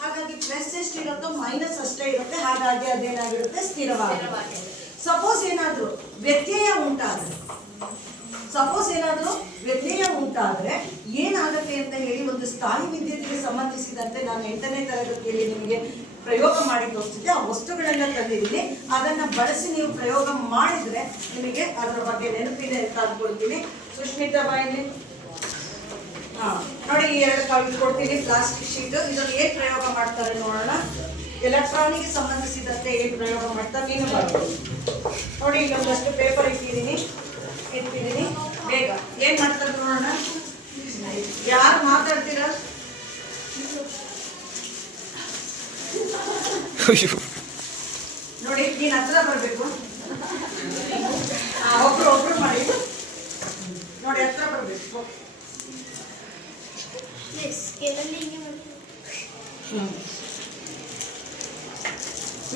ಹಾಗಾಗಿ ಪ್ಲಸ್ ಎಷ್ಟಿರುತ್ತೋ ಮೈನಸ್ ಅಷ್ಟೇ ಇರುತ್ತೆ. ಹಾಗಾಗಿ ಅದೇನಾಗಿರುತ್ತೆ? ಸ್ಥಿರವಾಗಿರುತ್ತೆ. ಸಪೋಸ್ ಏನಾದ್ರೂ ವ್ಯತ್ಯಯ ಉಂಟಾದ್ರೆ ಏನಾಗುತ್ತೆ ಅಂತ ಹೇಳಿ ಒಂದು ಸ್ಥಾಯಿ ವಿದ್ಯುತ್ತಿಗೆ ಸಂಬಂಧಿಸಿದಂತೆ ನಾನು 8ನೇ ತರಗತಿಯಲ್ಲಿ ನಿಮಗೆ ಪ್ರಯೋಗ ಮಾಡಿ ತೋರಿಸಿದ್ದೆ. ಆ ವಸ್ತುಗಳೆಲ್ಲ ತಂದಿದ್ದೀನಿ. ಅದನ್ನ ಬಳಸಿ ನೀವು ಪ್ರಯೋಗ ಮಾಡಿದ್ರೆ ನಿಮಗೆ ಅದರ ಬಗ್ಗೆ ನೆನಪಿದೆ ಅಂತ ಅಂದ್ಕೊಳ್ತೀನಿ. ಸುಷ್ಮಿತಾ ಬಾಯಿಲಿ. ನೋಡಿ, ಈ 2 ಕಾಗದ ಕೊಡ್ತೀನಿ, ಪ್ಲಾಸ್ಟಿಕ್ ಶೀಟ್. ಇದನ್ನು ಏನ್ ಪ್ರಯೋಗ ಮಾಡ್ತಾರೆ ನೋಡೋಣ. ಎಲೆಕ್ಟ್ರಾನಿಗೆ ಸಂಬಂಧಿಸಿದಂತೆ ಏನ್ ಪ್ರಯೋಗ ಮಾಡ್ತಾರೆ ನೀನು ಬರ್ಬೋದು. ನೋಡಿ, ಇಲ್ಲೊಂದಷ್ಟು ಪೇಪರ್ ಇಟ್ಟಿದ್ದೀನಿ. ಬೇಗ ಏನ್ ಮಾಡ್ತಾರೆ ನೋಡೋಣ. ಯಾರು ಮಾತಾಡ್ತೀರಾ? ನೋಡಿ, ನೀನ್ ಹತ್ರ ಬರ್ಬೇಕು. ಒಬ್ರು ಮಾಡಿ. ನೋಡಿ, ಹತ್ರ ಬರ್ಬೇಕು.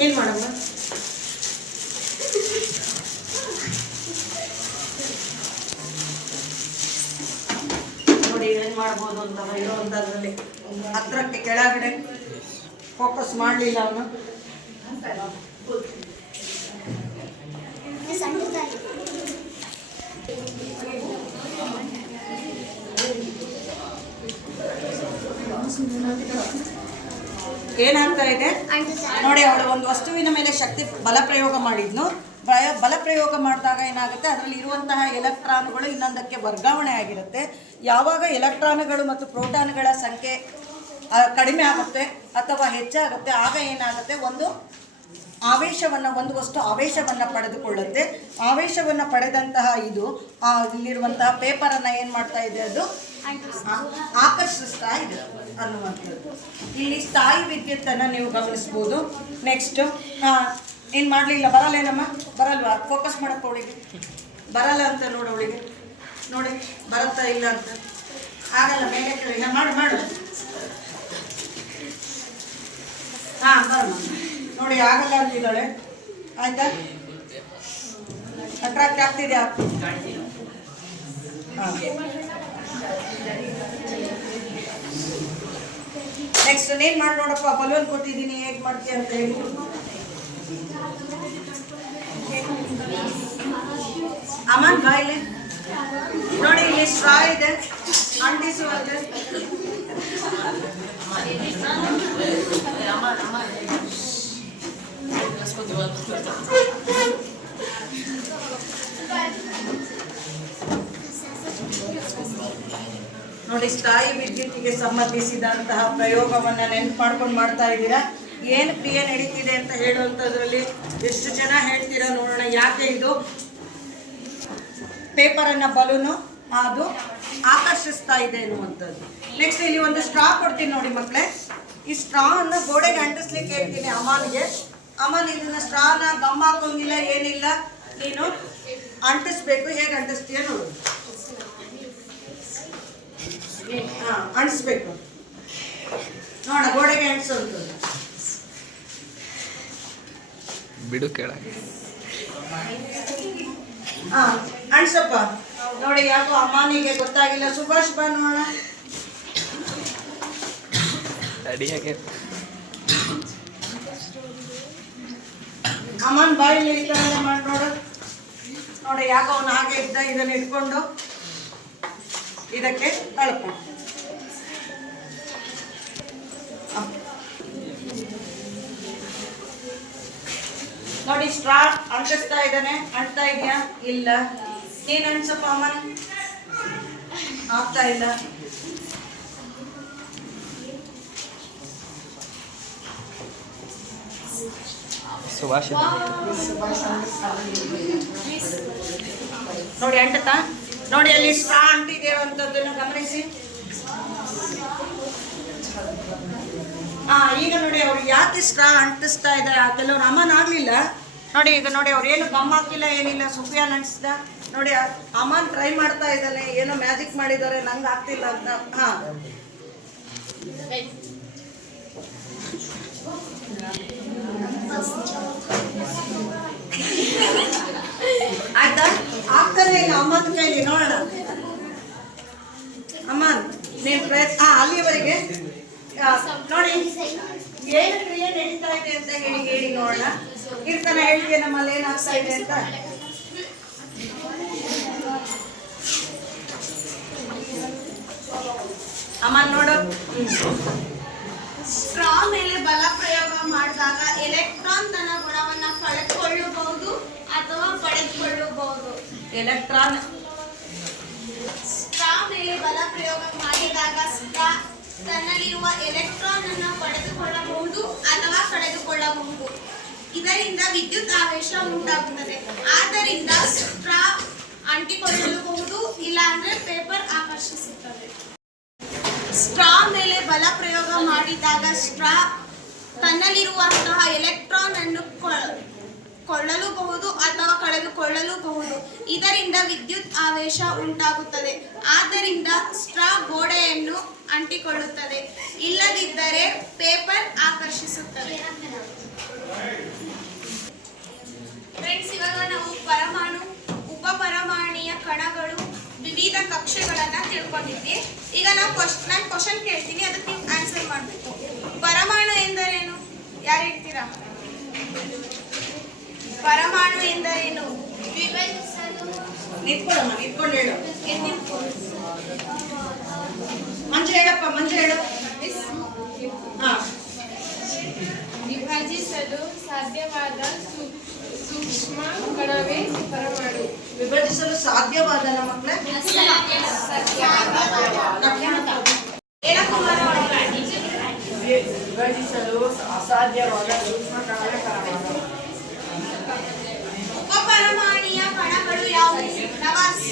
ಏನ್ ಮಾಡಮ್ಮ? ನೋಡಿ ಏನ್ ಮಾಡ್ಬೋದು ಅಂತ ಇರುವಂತದ್ರಲ್ಲಿ ಹತ್ರಕ್ಕೆ ಕೆಳಗಡೆ ಫೋಕಸ್ ಮಾಡಲಿಲ್ಲ ಅವನು. ಏನಾಗ್ತಾ ಇದೆ ನೋಡಿ, ಅವಳು ಒಂದು ವಸ್ತುವಿನ ಮೇಲೆ ಶಕ್ತಿ ಬಲ ಪ್ರಯೋಗ ಮಾಡಿದ್ನು. ಬಲ ಪ್ರಯೋಗ ಮಾಡಿದಾಗ ಏನಾಗುತ್ತೆ, ಅದರಲ್ಲಿ ಇರುವಂತಹ ಎಲೆಕ್ಟ್ರಾನ್ಗಳು ಇನ್ನೊಂದಕ್ಕೆ ವರ್ಗಾವಣೆ ಆಗಿರುತ್ತೆ. ಯಾವಾಗ ಎಲೆಕ್ಟ್ರಾನ್ಗಳು ಮತ್ತು ಪ್ರೋಟಾನ್ಗಳ ಸಂಖ್ಯೆ ಕಡಿಮೆ ಆಗುತ್ತೆ ಅಥವಾ ಹೆಚ್ಚಾಗುತ್ತೆ, ಆಗ ಏನಾಗುತ್ತೆ, ಒಂದು ವಸ್ತು ಆವೇಶವನ್ನು ಪಡೆದುಕೊಳ್ಳುತ್ತೆ. ಆವೇಶವನ್ನು ಪಡೆದಂತಹ ಇದು ಇಲ್ಲಿರುವಂತಹ ಪೇಪರನ್ನು ಏನು ಮಾಡ್ತಾ ಇದೆ, ಅದು ಆಕರ್ಷಿಸ್ತಾ ಇದೆ ಅನ್ನುವಂಥದ್ದು. ಇಲ್ಲಿ ಸ್ಥಾಯಿ ವಿದ್ಯುತ್ತನ್ನು ನೀವು ಗಮನಿಸ್ಬೋದು. ನೆಕ್ಸ್ಟ್ ಏನು ಮಾಡಲಿಲ್ಲ, ಬರಲ್ಲೇನಮ್ಮ, ಬರಲ್ವಾ? ಫೋಕಸ್ ಮಾಡಪ್ಪ, ಅವಳಿಗೆ ಬರಲ್ಲ ಅಂತ ನೋಡು, ಅವಳಿಗೆ ನೋಡಿ ಬರುತ್ತಾ ಇಲ್ಲ ಅಂತ. ಆಗಲ್ಲ, ಮೇಲೆ ಕೇಳಿ ಮಾಡು ಮಾಡು. ಹಾಂ ಬರಮ್ಮ, ನೋಡಿ ಆಗಲ್ಲ ಅಂತಿದ್ದಾಳೆ. ಆಯ್ತಾ? ಅಟ್ರಾಕ್ಟ್ ಆಗ್ತಿದ್ಯಾ? ಹಾಂ. ನೆಕ್ಸ್ಟ್ ಏನು ಮಾಡಿ ನೋಡಪ್ಪ, ಬಲೂನ್ ಕೊಟ್ಟಿದ್ದೀನಿ, ಹೇಗೆ ಮಾಡ್ತೀಯ ಅಂತ ಹೇಳಿ. ಅಮನ್ ಬಾಯಿಲೆ ನೋಡಿ, ಇಲ್ಲಿ ಸ್ಟ್ರಾ ಇದೆ, ಅಂಟಿಸುವಂತೆ. ನೋಡಿ, ಸ್ಥಾಯಿ ವಿದ್ಯುತ್ತಿಗೆ ಸಂಬಂಧಿಸಿದಂತಹ ಪ್ರಯೋಗವನ್ನು ನೆನಪು ಮಾಡ್ಕೊಂಡು ಮಾಡ್ತಾ ಇದ್ದೀರಾ. ಏನು ಕ್ರಿಯೆ ನಡೀತಿದೆ ಅಂತ ಹೇಳುವಂಥದ್ರಲ್ಲಿ ಎಷ್ಟು ಜನ ಹೇಳ್ತೀರಾ ನೋಡೋಣ. ಯಾಕೆ ಇದು ಪೇಪರನ್ನು ಬಲೂನು ಅದು ಆಕರ್ಷಿಸ್ತಾ ಇದೆ ಎನ್ನುವಂಥದ್ದು. ನೆಕ್ಸ್ಟ್ ಇಲ್ಲಿ ಒಂದು ಸ್ಟ್ರಾ ಕೊಡ್ತೀನಿ ನೋಡಿ ಮಕ್ಕಳೇ. ಈ ಸ್ಟ್ರಾವನ್ನು ಗೋಡೆಗೆ ಅಂಟಿಸ್ಲಿಕ್ಕೆ ಹೇಳ್ತೀನಿ ಅಮ್ಮನಿಗೆ. ಅಮ್ಮನ ಇದನ್ನ ಸ್ಟ್ರಾನ ಗಮ್ ಹಾಕೋಂಗಿಲ್ಲ, ಏನಿಲ್ಲ, ನೀನು ಅಂಟಿಸ್ಬೇಕು. ಹೇಗೆ ಅಂಟಿಸ್ತೀಯ ನೋಡು. ಹಾಂ, ಅಂಟಿಸ್ಬೇಕು ನೋಡ, ಗೋಡೆಗೆ ಅಂಟಿಸೋದು. ಬಿಡು ಕೆಳಗೆ. ಹಾಂ, ಅಂಟಿಸಪ್ಪ. ನೋಡಿ, ಯಾಕೋ ಅಮ್ಮನಿಗೆ ಗೊತ್ತಾಗಿಲ್ಲ. ಸುಭಾಷ್ ಬಾ ನೋಡೋಣ. ಅಡಿಯಾಗೆ ಅಮ್ಮನ ಬಾಯಲ್ಲಿ ಈ ಥರ ಮಾಡಿ ನೋಡು. ನೋಡಿ, ಯಾಕೋ ಅವನು ಹಾಗೆ ಇದ್ದ. ಇದನ್ನು ಇಟ್ಕೊಂಡು ಇದಕ್ಕೆ ಅಳಪ. ನೋಡಿ, ಸ್ಟ್ರಾ ಅಂಟಿಸ್ತಾ ಇದ್ದಾನೆ. ಅಂಟ್ತಾ ಇದೆಯಾ? ಇಲ್ಲ. ನೀನು ಅನ್ಸಪ್ಪ ಅಮ್ಮನ. ಆಗ್ತಾ ಇಲ್ಲ. ಸುಭಾಷ್ ನೋಡಿ, ಅಂಟತಾ ನೋಡಿ. ಅಲ್ಲಿ ಸ್ಟ್ರಾ ಅಂಟಿದಿರುವಂಥದ್ದನ್ನು ಗಮನಿಸಿ. ಈಗ ನೋಡಿ, ಅವ್ರು ಯಾಕೆ ಸ್ಟ್ರಾ ಅಂಟಿಸ್ತಾ ಇದ್ದಾರೆ. ಕೆಲವ್ರು ಅಮ್ಮನ ಆಗಲಿಲ್ಲ ನೋಡಿ. ಈಗ ನೋಡಿ, ಅವ್ರು ಏನು ಗಮ್ ಹಾಕಿಲ್ಲ, ಏನಿಲ್ಲ. ಸುಫಿಯಾನ್ ಅಂಟಿಸ್ದ ನೋಡಿ. ಅಮ್ಮನ್ ಟ್ರೈ ಮಾಡ್ತಾ ಇದ್ದಾನೆ, ಏನೋ ಮ್ಯಾಜಿಕ್ ಮಾಡಿದ್ದಾರೆ, ನಂಗೆ ಆಗ್ತಿಲ್ಲ ಅಂತ. ಹಾಂ, ಆಯ್ತಾ? ಆಗ್ತಾನೆ ಇಲ್ಲ ಅಮ್ಮನ ಕೈಲಿ. ನೋಡೋಣ ಅಮ್ಮನ್, ನೀನು ಪ್ರಯತ್ನ ಅಲ್ಲಿವರೆಗೆ ನೋಡಿ ಏನು ಕ್ರಿಯೆ ನಡೀತಾ ಇದೆ ಅಂತ ಹೇಳಿ ನೋಡೋಣ. ಕೀರ್ತನ ಹೇಳ್ತೀಯ ನಮ್ಮಲ್ಲಿ ಏನಾಗ್ತಾ ಇದೆ ಅಂತ. ಅಮ್ಮನ್ ನೋಡು. ಸ್ಟ್ರಾ ಮೇಲೆ ಬಲ ಪ್ರಯೋಗ ಮಾಡಿದಾಗ ಎಲೆಕ್ಟ್ರಾನ್ ತನ್ನ ಗುಣವನ್ನ ಕಳೆದುಕೊಳ್ಳಬಹುದು ಅಥವಾ ಪಡೆದುಕೊಳ್ಳಬಹುದು. ಎಲೆಕ್ಟ್ರಾನ್ ಸ್ಟ್ರಾ ಮೇಲೆ ಬಲ ಪ್ರಯೋಗ ಮಾಡಿದಾಗ ಸ್ಟ್ರಾ ತನ್ನಲ್ಲಿರುವ ಎಲೆಕ್ಟ್ರಾನ್ ಅನ್ನು ಪಡೆದುಕೊಳ್ಳಬಹುದು ಅಥವಾ ಕಳೆದುಕೊಳ್ಳಬಹುದು. ಇದರಿಂದ ವಿದ್ಯುತ್ ಆವೇಶ ಉಂಟಾಗುತ್ತದೆ. ಆದ್ದರಿಂದ ಸ್ಟ್ರಾ ಅಂಟಿಕೊಳ್ಳಬಹುದು, ಇಲ್ಲಾಂದ್ರೆ ಪೇಪರ್ ಆಕರ್ಷಿಸುತ್ತದೆ. ಸ್ಟ್ರಾ ಮೇಲೆ ಬಲ ಪ್ರಯೋಗ ಮಾಡಿದಾಗ ಸ್ಟ್ರಾ ತನ್ನಲ್ಲಿರುವಂತಹ ಎಲೆಕ್ಟ್ರಾನ್ ಅನ್ನು ಕೊಳ್ಳಲೂಬಹುದು ಅಥವಾ ಕಳೆದುಕೊಳ್ಳಲೂಬಹುದು. ಇದರಿಂದ ವಿದ್ಯುತ್ ಆವೇಶ ಉಂಟಾಗುತ್ತದೆ. ಆದ್ದರಿಂದ ಸ್ಟ್ರಾ ಗೋಡೆಯನ್ನು ಅಂಟಿಕೊಳ್ಳುತ್ತದೆ, ಇಲ್ಲದಿದ್ದರೆ ಪೇಪರ್ ಆಕರ್ಷಿಸುತ್ತದೆ. ಫ್ರೆಂಡ್ಸ್, ಇವಾಗ ನಾವು ಪರಮಾಣು, ಉಪಪರಮಾಣುಯ ಕಣಗಳು, ವಿವಿಧ ಕಕ್ಷೆಗಳನ್ನ ತಿಳ್ಕೊಂಡಿದ್ವಿ. ಈಗ ನಾವು ನಾನು ಕ್ವಶನ್ ಕೇಳ್ತೀನಿ, ಅದಕ್ಕೆ ನೀವು ಆನ್ಸರ್ ಮಾಡಬೇಕು. ಪರಮಾಣು ಎಂದರೇನು? ಯಾರು ಹೇಳ್ತೀರಾ? ಪರಮಾಣು ಎಂದರೇನು? ನಿಂತ್ಕೊಳ್ಳಮ್ಮ, ನಿಂತ್ಕೊಂಡು ಹೇಳು. ಮಂಜು ಹೇಳಪ್ಪ, ಮಂಜು ಹೇಳು. ಹಾಂ, ವಿಭಜಿಸಲು ಸಾಧ್ಯವಾದ ಸೂಕ್ಷ್ಮ ಕಣವೇ ಪರಮಾಣು. ವಿಭಜಿಸಲು ಸಾಧ್ಯವಾದ ಮಕ್ಕಳೇ ವಿಭಜಿಸಲು ಅಸಾಧ್ಯವಾದ ಸೂಕ್ಷ್ಮ ಕಣವೇ ಪರಮಾಣು. ಉಪಪರಮಾಣುಯ ಕಣಗಳು ಯಾವುವು? Nawaz.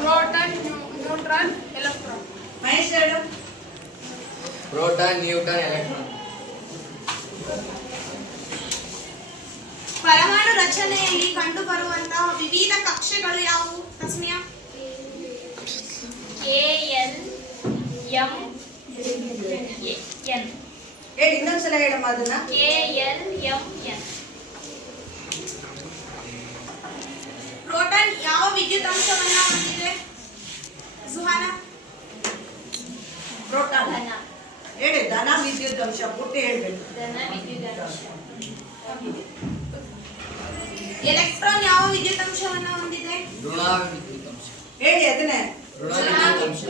Proton, neutron, electron. Mahesh ಹೇಳು. Proton, neutron, electron. ಪರಮಾಣು ರಚನೆಯಲ್ಲಿ ಕಂಡುಬರುವಂತಹ ವಿವಿಧ ಕಕ್ಷೆಗಳು ಯಾವುವು? ತಸ್ಮಿಯಾ. KL M N ಹೇಳಿ, ಇನ್ನೊಂದ್ಸಲ ಹೇಳಮ್ಮ ಅದನ್ನ. KL M N ಪ್ರೋಟಾನ್ ಯಾವ ವಿದ್ಯುತ್ ಅಂಶವನ್ನ ಹೊಂದಿದೆ? ಸುಹಾನ. ಪ್ರೋಟಾನ್ ಧನ ಹೇಳಿ. ಧನ ವಿದ್ಯುತ್ ಅಂಶ ಪುಟ್ಟಿ ಹೇಳ್ಬೇಕು. ಧನ ವಿದ್ಯುತ್ ಎಲೆಕ್ಟ್ರಾನ್ ಯಾವ ವಿದ್ಯುತ್ ಅಂಶವನ್ನ ಹೊಂದಿದೆ? ಋಣ ವಿದ್ಯುತ್ ಅಂಶ. ಹೇಳಿ ಅದನ್ನೇ. ಋಣ ವಿದ್ಯುತ್ ಅಂಶ.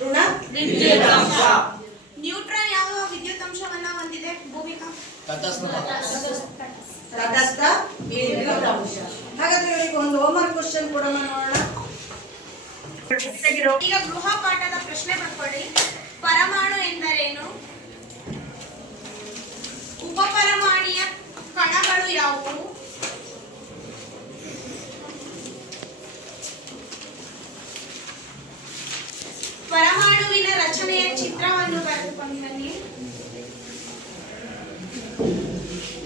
ಋಣ ನ್ಯೂಟ್ರಾನ್ ಯಾವ ವಿದ್ಯುತ್ ಅಂಶವನ್ನ ಹೊಂದಿದೆ? ಭೂಮಿಕಾ. ತಟಸ್ಥ. ತಟಸ್ಥ ವಿದ್ಯುತ್ ಅಂಶ. ಹಾಗಾದ್ರೆ ಇವರಿಗೆ ಒಂದು ಹೋಮ್ವರ್ಕ್ ಕ್ವಶನ್ ಕೊಡೋಣ, ನೋಡೋಣ. ಈಗ ಗೃಹ ಪಾಠದ ಪ್ರಶ್ನೆ ಬರ್ಕೊಳ್ಳಿ. ಪರಮಾಣು ಎಂದರೇನು? ಉಪಪರಮಾಣುಯ ಕಣಗಳು ಯಾವುವು? ಪರಮಾಣುವಿನ ರಚನೆಯ ಚಿತ್ರವನ್ನು ಬರೆದುಕೊಂಡು ಬನ್ನಿ.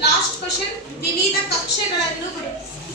ಲಾಸ್ಟ್ ಕ್ವಶನ್, ವಿವಿಧ ಕಕ್ಷೆಗಳನ್ನು ಗುರುತಿಸಿ.